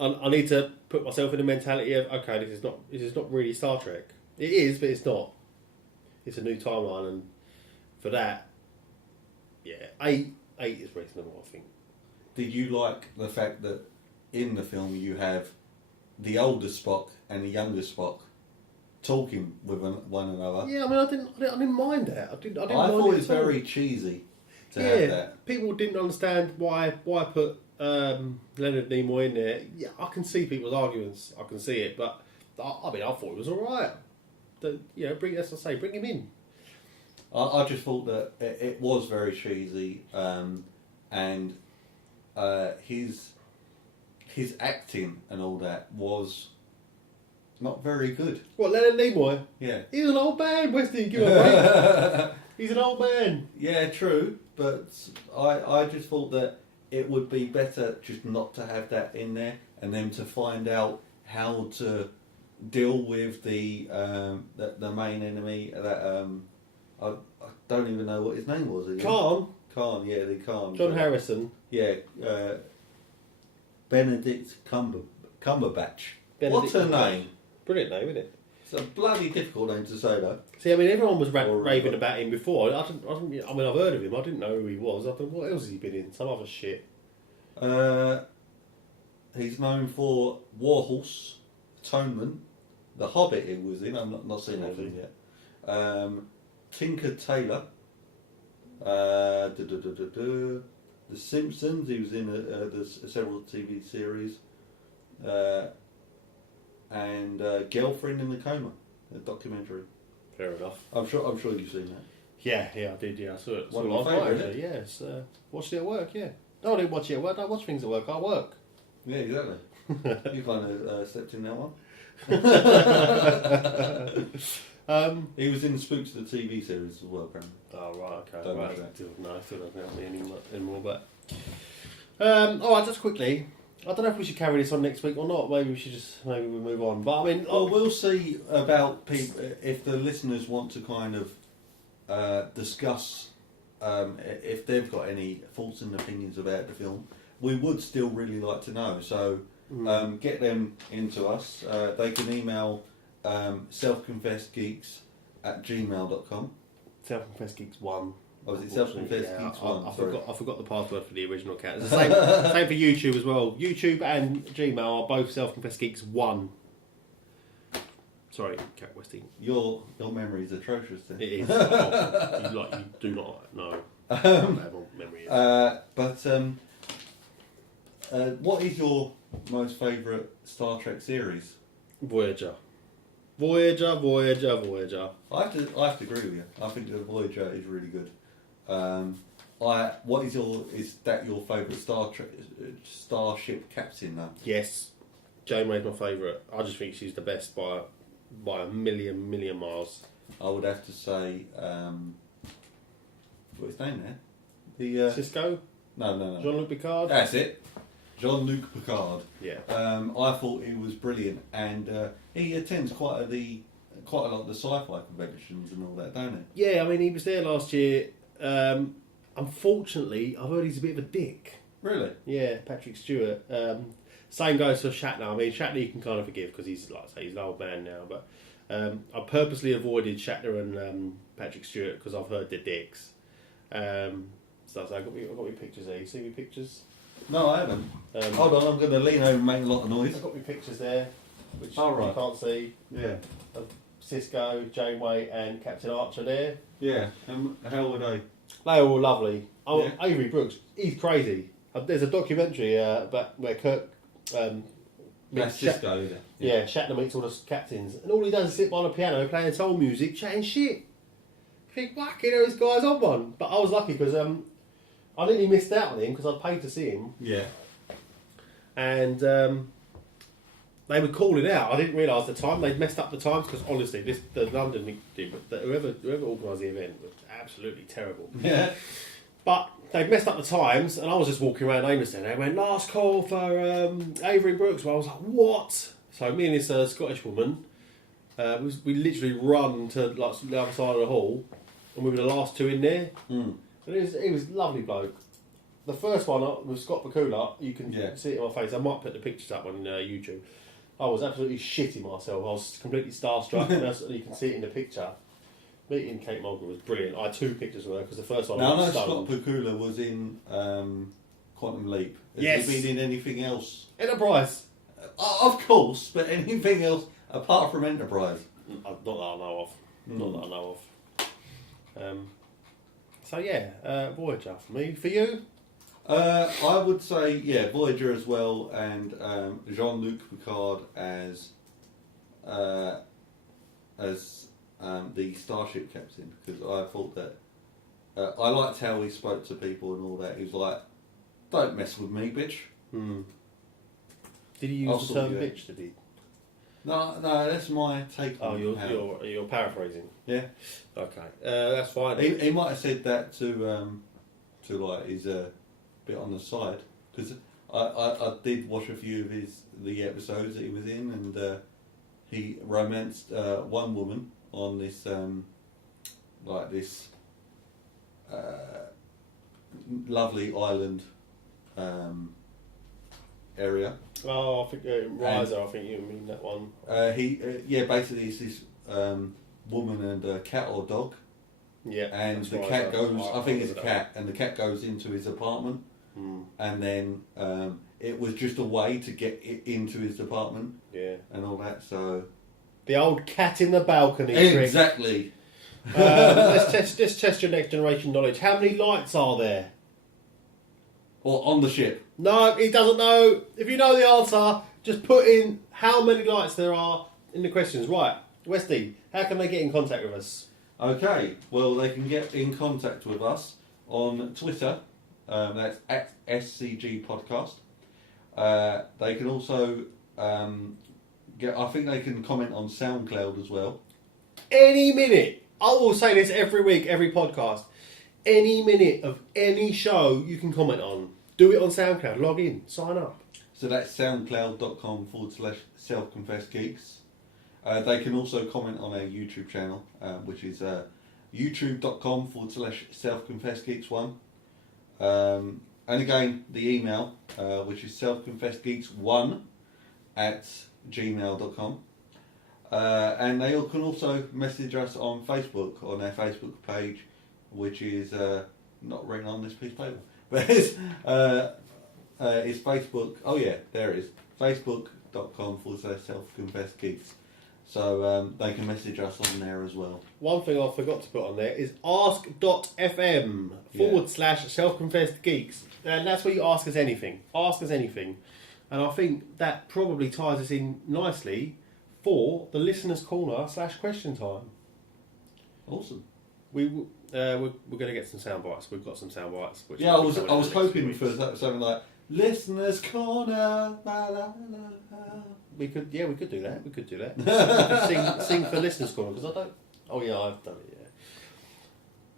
I need to put myself in the mentality of, okay, this is not really Star Trek. It is, but it's not. It's a new timeline, and for that, yeah, 8 is reasonable, I think. Did you like the fact that in the film you have the older Spock and the younger Spock talking with one another? Yeah, I mean, I didn't mind that. I didn't I mind thought it it was at all. very cheesy to have that. People didn't understand why put Leonard Nimoy in there. Yeah, I can see people's arguments. I can see it, but I mean, I thought it was all right. Bring him in. I just thought that it was very cheesy, and his acting and all that was not very good. What, Leonard Nimoy? Yeah. He's an old man, Westy, give him a break. He's an old man. Yeah, true, but I just thought that it would be better just not to have that in there, and then to find out how to deal with the main enemy. That I don't even know what his name was. Khan, yeah, the Khan. John Harrison. Yeah, Benedict Cumberbatch. What's her name? Brilliant name, isn't it? It's a bloody difficult name to say, though. See, I mean, everyone was raving about him before. I mean, I've heard of him. I didn't know who he was. I thought, what else has he been in? Some other shit. He's known for Warhorse, Atonement, The Hobbit. He was in. I'm not seen that film yet. Tinker Tailor. The Simpsons. He was in several TV series. And Girlfriend in the Coma, a documentary. Fair enough. I'm sure you've seen that. Yeah, I did. Yeah, I saw it. One of my favourite. Yes, watched it at work. Yeah. No, I didn't watch it at work. I watch things at work. I work. Yeah, exactly. You kind of stepped in that one. He was in Spooks, the TV series as well, apparently. Oh right, okay. Don't Right. know that. No, it still doesn't help me anymore. But all right, just quickly. I don't know if we should carry this on next week or not. Maybe we move on. But I mean, Well, we'll see about people if the listeners want to kind of discuss if they've got any thoughts and opinions about the film. We would still really like to know. So get them into us. They can email selfconfessedgeeks@gmail.com. Self-Confessed Geeks 1. Oh, is it Self-Confessed Geeks 1? I forgot the password for the original account. It's the same for YouTube as well. YouTube and Gmail are both Self-Confessed Geeks 1. Sorry, Cat Westing. Your memory is atrocious then. It is. You do not know how memory is. What is your most favourite Star Trek series? Voyager. I have to agree with you. I think the Voyager is really good. Is that your favourite starship captain though? Yes, Janeway's my favourite. I just think she's the best by a million miles. I would have to say, what's his name there? Cisco? No. Jean-Luc Picard? That's it. Jean-Luc Picard. Yeah. I thought he was brilliant, and he attends quite a lot of the sci-fi conventions and all that, don't he? Yeah, I mean, he was there last year. Unfortunately, I've heard he's a bit of a dick. Really? Yeah, Patrick Stewart. Same goes for Shatner. I mean, Shatner you can kind of forgive because he's, like I say, he's an old man now. But I purposely avoided Shatner and Patrick Stewart because I've heard they're dicks. So I've got my pictures there. You see my pictures? No, I haven't. Hold on, I'm going to lean over and make a lot of noise. I've got my pictures there, which right. you can't see. Yeah. Of Cisco, Janeway, and Captain Archer there. Yeah. How were they? They were all lovely. Oh, Yeah. Avery Brooks, he's crazy. There's a documentary about where Kirk. That's Cisco, is it? Yeah, Shatner meets all the captains, and all he does is sit by the piano playing soul music, chatting shit. You think, fucking hell, this guy's on one. But I was lucky because I nearly missed out on him because I'd paid to see him. Yeah. And they were calling out. I didn't realise the time. They'd messed up the times because honestly, the London did, but whoever organised the event was absolutely terrible. Yeah. But they'd messed up the times, and I was just walking around aimlessly, and they went, last call for Avery Brooks. Well, I was like, what? So me and this Scottish woman, we literally run to like the other side of the hall, and we were the last two in there. Mm. And it was a lovely bloke. The first one with Scott Bakula, you can see it in my face. I might put the pictures up on YouTube. I was absolutely shitting myself. I was completely starstruck, and you can see it in the picture. Meeting Kate Mulgrew was brilliant. I had two pictures of her because the first one I was Scott Bakula was in Quantum Leap. Yes. Has he been in anything else? Enterprise. Of course, but anything else apart from Enterprise? Not that I know of. Not that I know of. So yeah, Voyager for me. For you? I would say Voyager as well, and Jean-Luc Picard as the starship captain, because I thought that I liked how he spoke to people and all that. He was like, "Don't mess with me, bitch." Hmm. Did he use the term bitch? Did he? No, that's my take on it. You're paraphrasing. Yeah. Okay, that's fine. He might have said that to like his bit on the side, because I did watch a few of the episodes that he was in, and he romanced one woman on this lovely island area. Oh, I think Riser. I think you mean that one. Basically it's this woman and a cat or dog. Yeah. And the cat goes. I think it's a cat, and the cat goes into his apartment, and then it was just a way to get it into his apartment. Yeah. And all that. So. The old cat in the balcony Exactly. trick. Let's test your next generation knowledge. How many lights are there? Or on the ship. No, he doesn't know. If you know the answer, just put in how many lights there are in the questions. Right, Westy, how can they get in contact with us? Okay, well, they can get in contact with us on Twitter. That's at SCG Podcast. They can also I think they can comment on SoundCloud as well. Any minute. I will say this every week, every podcast. Any minute of any show you can comment on. Do it on SoundCloud. Log in. Sign up. So that's soundcloud.com/selfconfessedgeeks. They can also comment on our YouTube channel, which is youtube.com/selfconfessedgeeks1. And again, the email, which is selfconfessedgeeks1@gmail.com. And they can also message us on Facebook, on our Facebook page, which is not written on this piece of paper, but it's Facebook. Oh yeah, there it is. Facebook.com/selfconfessedgeeks. So they can message us on there as well. One thing I forgot to put on there is ask.fm/selfconfessedgeeks. And that's where you ask us anything. Ask us anything. And I think that probably ties us in nicely for the listeners' corner /question time. Awesome. We're going to get some sound bites. We've got some sound bites. I was hoping for something like listeners' corner. La, la, la. We could do that. We could sing for listeners' corner because I don't. Oh yeah, I've done it.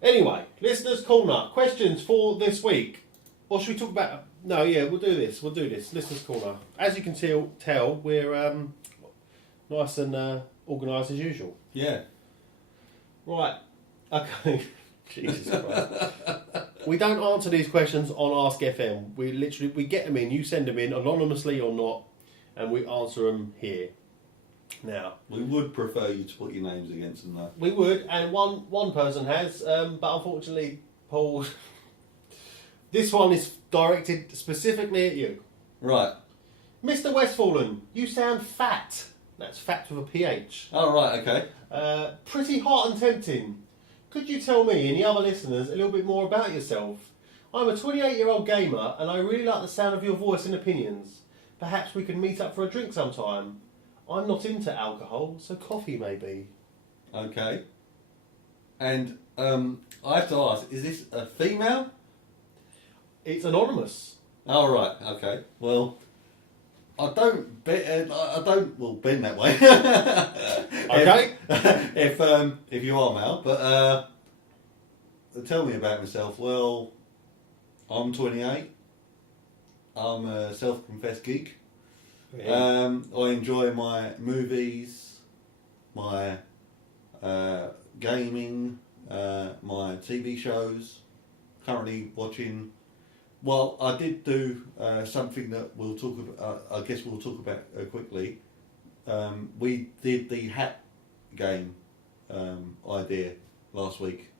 Yeah. Anyway, listeners' corner questions for this week. Or should we talk about? No, yeah, we'll do this. Listeners' corner. As you can tell, we're nice and organised as usual. Yeah. Right. Okay. Jesus Christ. We don't answer these questions on Ask FM. We get them in. You send them in anonymously or not, and we answer them here. Now, we would prefer you to put your names against them, though. We would, and one person has, but unfortunately, Paul, this one is directed specifically at you. Right. Mr. Westfallen, you sound fat. That's fat with a PH. Oh, right, okay. Pretty hot and tempting. Could you tell me and the other listeners a little bit more about yourself? I'm a 28-year-old gamer and I really like the sound of your voice and opinions. Perhaps we can meet up for a drink sometime. I'm not into alcohol, so coffee maybe. Okay. And I have to ask, is this a female? It's anonymous. Oh, right, okay. Well, I don't bend that way. Okay. if you are male, but tell me about myself. Well, I'm 28. I'm a self-confessed geek. Yeah. I enjoy my movies, my gaming, my TV shows. Currently watching. Well, I did do something that we'll talk about. I guess we'll talk about quickly. We did the hat game idea last week,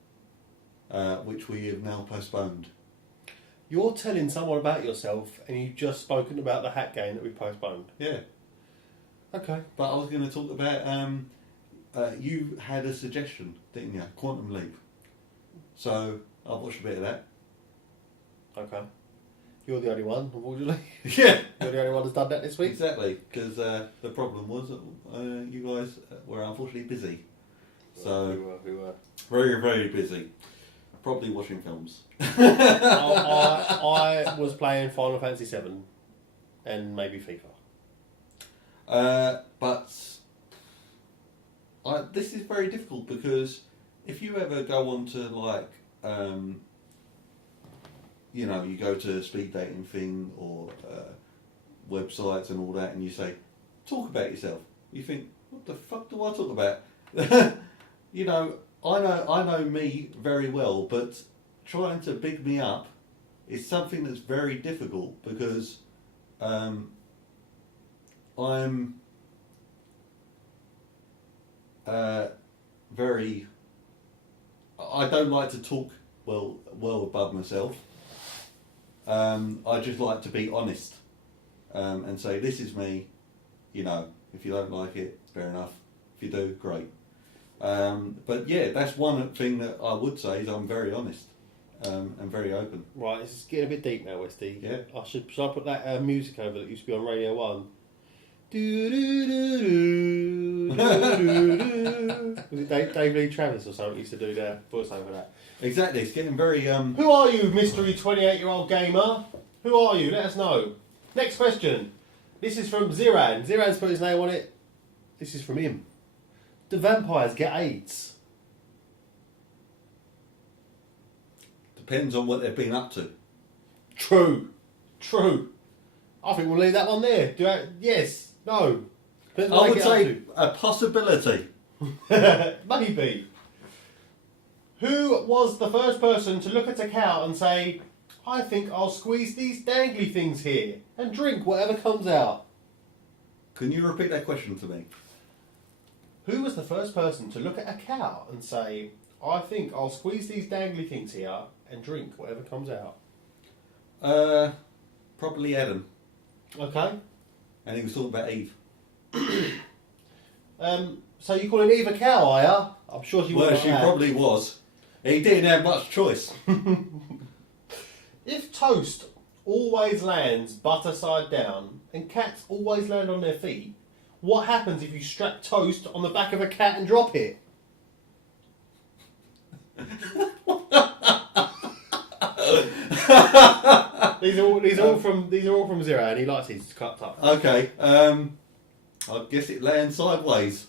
which we have now postponed. You're telling someone about yourself and you've just spoken about the hat game that we postponed. Yeah. Okay. But I was going to talk about. You had a suggestion, didn't you? Quantum Leap. So I watched a bit of that. Okay. You're the only one, unfortunately. Yeah. You're the only one who's done that this week. Exactly, because the problem was that you guys were unfortunately busy. So we were. very, very busy. Probably watching films. I was playing Final Fantasy VII and maybe FIFA. But this is very difficult because if you ever go on to like, you go to a speed dating thing or websites and all that, and you say, talk about yourself. You think, what the fuck do I talk about? I know me very well, but trying to big me up is something that's very difficult because I'm very. I don't like to talk well above myself. I just like to be honest and say this is me. If you don't like it, fair enough. If you do, great. But yeah, that's one thing that I would say is I'm very honest and very open. Right, this is getting a bit deep now, Westy. Yeah. Should I put that music over that used to be on Radio 1? Was it Dave Lee Travis or something used to do their voice over that? Exactly, it's getting very... Who are you, mystery 28-year-old gamer? Who are you? Let us know. Next question. This is from Ziran. Ziran's put his name on it. This is from him. Do vampires get AIDS? Depends on what they've been up to. True. I think we'll leave that one there. Yes. No. Depends what I they would get say up a possibility. to. Maybe. Who was the first person to look at a cow and say, I think I'll squeeze these dangly things here and drink whatever comes out? Can you repeat that question to me? Who was the first person to look at a cow and say, I think I'll squeeze these dangly things here and drink whatever comes out? Probably Adam. Okay. And he was talking about Eve. So you calling Eve a cow, are ya? I'm sure she was. Well, she probably was. He didn't have much choice. If toast always lands butter side down and cats always land on their feet, what happens if you strap toast on the back of a cat and drop it? These are all from Zero, and he likes his cut up. Okay. I guess it lands sideways.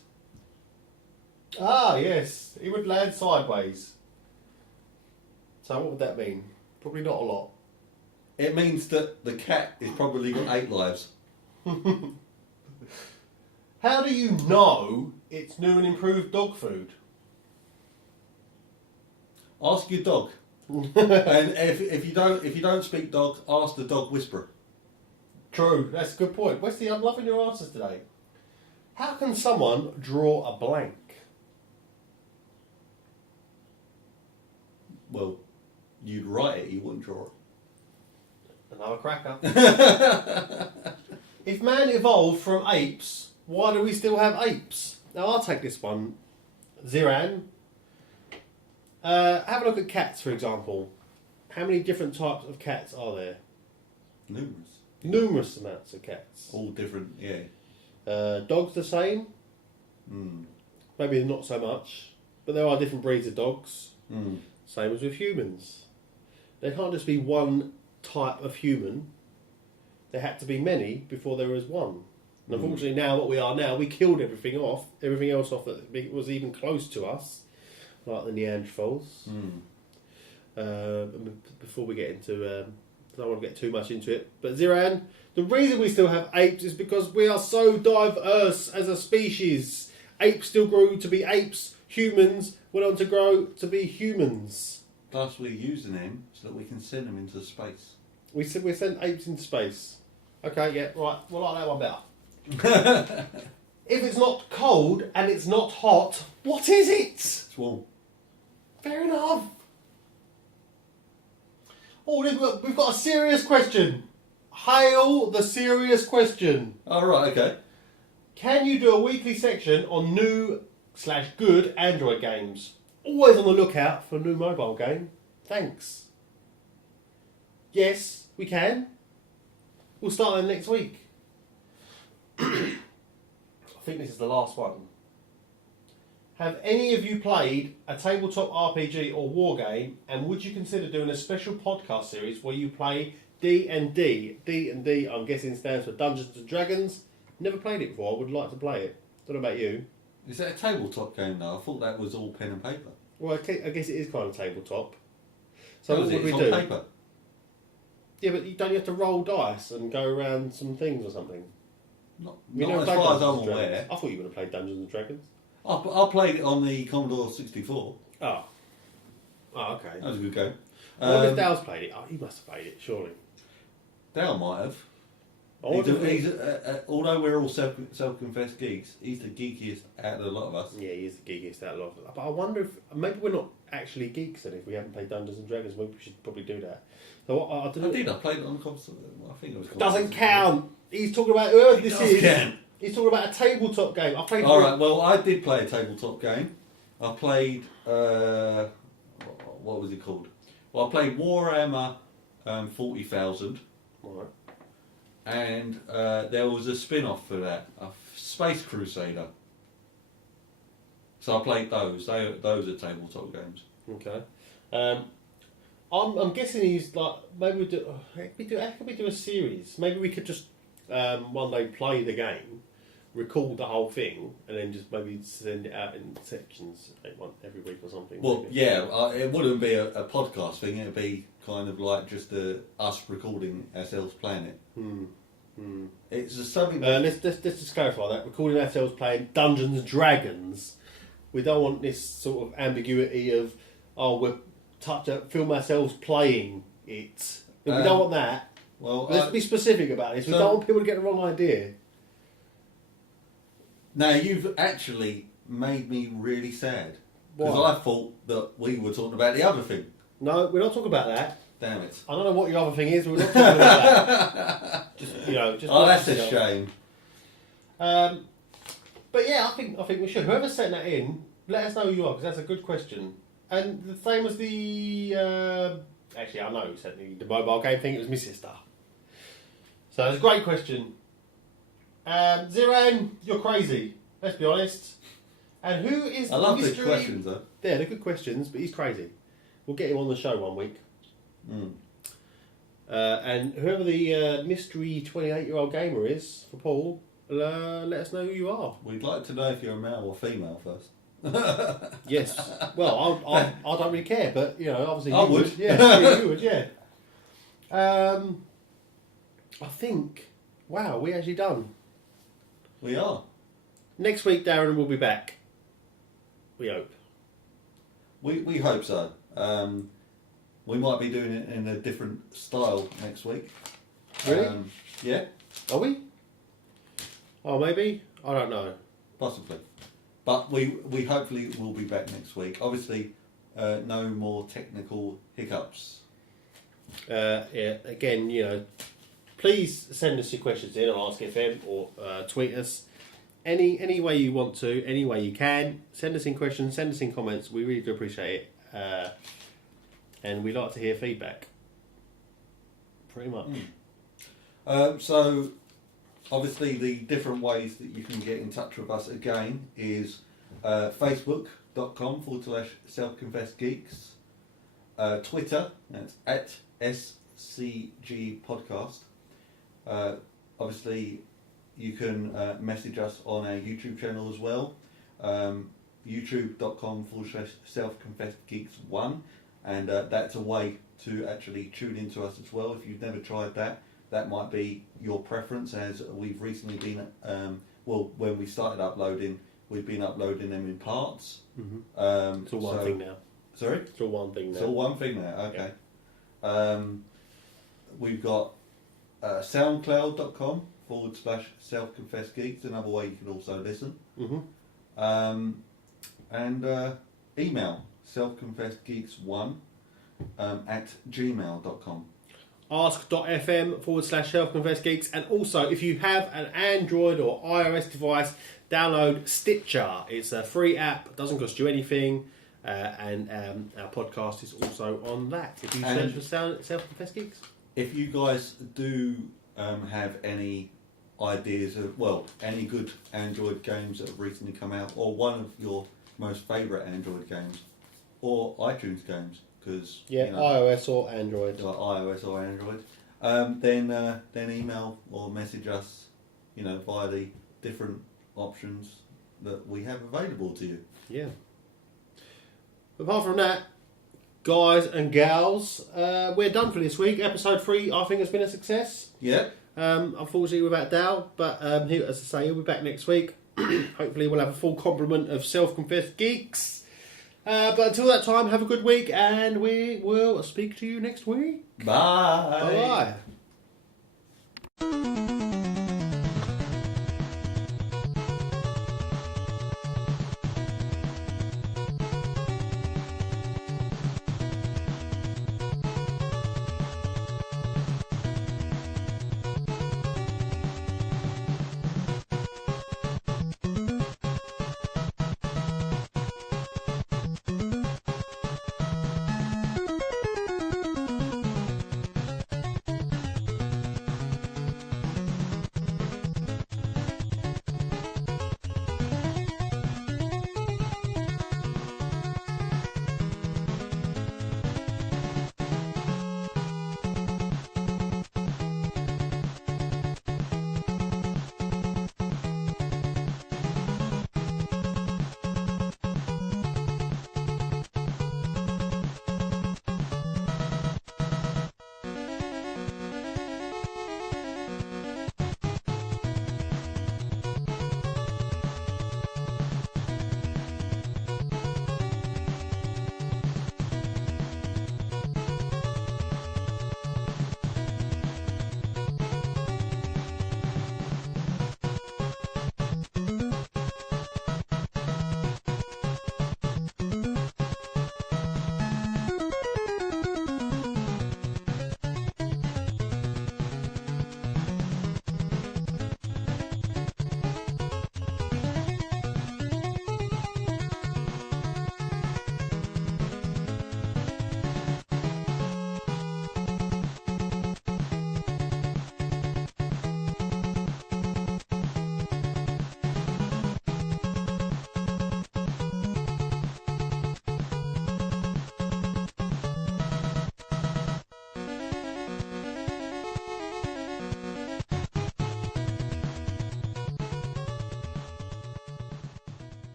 Ah, yes, it would land sideways. So what would that mean? Probably not a lot. It means that the cat has probably got 8 lives. How do you know it's new and improved dog food? Ask your dog. And if you don't speak dog, ask the dog whisperer. True, that's a good point. Wesley, I'm loving your answers today. How can someone draw a blank? Well, you'd write it, you wouldn't draw it. Another cracker. If man evolved from apes, why do we still have apes? Now I'll take this one. Ziran. Have a look at cats, for example. How many different types of cats are there? Numerous amounts of cats. All different, yeah. Dogs the same? Mm. Maybe not so much. But there are different breeds of dogs. Mm. Same as with humans. There can't just be one type of human. There had to be many before there was one. And unfortunately now what we are now, we killed everything else off that was even close to us, like the Neanderthals. Before we get into, I don't want to get too much into it, but Ziran, the reason we still have apes is because we are so diverse as a species. Apes still grew to be apes, humans went on to grow to be humans. Plus we're using them so that we can send them into space. We sent apes into space. Okay, yeah, right, we'll like that one better. If it's not cold and it's not hot, what is it? It's warm. Fair enough. Oh, we've got a serious question. Hail the serious question. Oh, right, okay. Can you do a weekly section on new/good Android games? Always on the lookout for a new mobile game. Thanks. Yes, we can. We'll start them next week. I think this is the last one. Have any of you played a tabletop RPG or war game, and would you consider doing a special podcast series where you play D&D? D&D, I'm guessing, stands for Dungeons and Dragons. Never played it before. I would like to play it. Don't know about you. Is that a tabletop game though? I thought that was all pen and paper. Well, I guess it is kind of tabletop. So How what is would it? we It's do? on paper. Yeah, but don't you have to roll dice and go around some things or something? Not never as played far as Dungeons I'm and Dragons. aware. I thought you would have played Dungeons and Dragons. I played it on the Commodore 64. Oh, okay. That was a good game. I wonder if Dale's played it. Oh, he must have played it, surely. Dale might have. I wonder if Although we're all self-confessed geeks, he's the geekiest out of the lot of us. Yeah, he is the geekiest out of lot. But I wonder if maybe we're not actually geeks then if we haven't played Dungeons and Dragons. Maybe we should probably do that. So I don't know. I played it on the console. I think it was. Doesn't count. He's talking about whoever this is. Count. He's talking about a tabletop game. I played. All right. Well, I did play a tabletop game. I played. What was it called? Well, I played Warhammer 40,000. Right. And there was a spin-off for that, a Space Crusader. So I played those. Those are tabletop games. Okay. I'm guessing he's like maybe how could we do a series? Maybe we could just one day play the game, record the whole thing, and then just maybe send it out in sections, like one every week or something. Well, maybe. yeah, it wouldn't be a podcast thing. It'd be kind of like just us recording ourselves playing it. It's just something. Let's just clarify that. Recording ourselves playing Dungeons and Dragons. We don't want this sort of ambiguity of we're film ourselves playing it. But we don't want that. Well, let's be specific about this. We don't want people to get the wrong idea. Now you've actually made me really sad because I thought that we were talking about the other thing. No, we're not talking about that. Damn it! I don't know what your other thing is. But we're not talking about that. Just. Oh, that's a shame. But yeah, I think we should. Whoever's sent that in, let us know who you are because that's a good question. And the same as the actually, I know who sent the mobile game thing. It was my sister. So it's a great question. Ziran, you're crazy. Let's be honest. And who is I love the the mystery? questions though. Yeah, they're good questions, but he's crazy. We'll get him on the show one week. And whoever the mystery 28-year-old gamer is for Paul, let us know who you are. We'd like to know if you're a male or female first. Yes. Well, I don't really care, but obviously I you would. Yeah, you would. Yeah. I think. Wow, we actually done. We are. Next week, Darren will be back. We hope. We hope so. We might be doing it in a different style next week. Really? Yeah. Are we? Oh, maybe. I don't know. Possibly. But we hopefully will be back next week. Obviously, no more technical hiccups. Again, please send us your questions in on Ask FM or tweet us. Any way you want to, any way you can. Send us in questions, send us in comments. We really do appreciate it. And we like to hear feedback. Pretty much. So, obviously, the different ways that you can get in touch with us again is facebook.com/self-confessed-geeks, Twitter, that's at SCG Podcast. Obviously, you can message us on our YouTube channel as well, youtube.com/self-confessed-geeks1, and that's a way to actually tune into us as well. If you've never tried that, that might be your preference, as we've recently been, when we started uploading, we've been uploading them in parts. Mm-hmm. It's all one thing now. Sorry? It's all one thing now. It's all one thing now, okay. Yeah. We've got soundcloud.com/self-confessed-geeks, another way you can also listen. Mm-hmm. And email self-confessedgeeks1 at gmail.com. Ask.fm/self-confessed-geeks. And also, if you have an Android or iOS device, download Stitcher. It's a free app, doesn't cost you anything, and our podcast is also on that. If you search for Self-Confessed Geeks. If you guys do have any ideas of, any good Android games that have recently come out, or one of your most favourite Android games, or iTunes games, because iOS or Android, then email or message us, via the different options that we have available to you. Yeah. Apart from that, guys and gals, we're done for this week. Episode 3, I think, has been a success. Yeah. Unfortunately, without Dal, but as I say, he'll be back next week. Hopefully, we'll have a full complement of self-confessed geeks. But until that time, have a good week, and we will speak to you next week. Bye. Bye.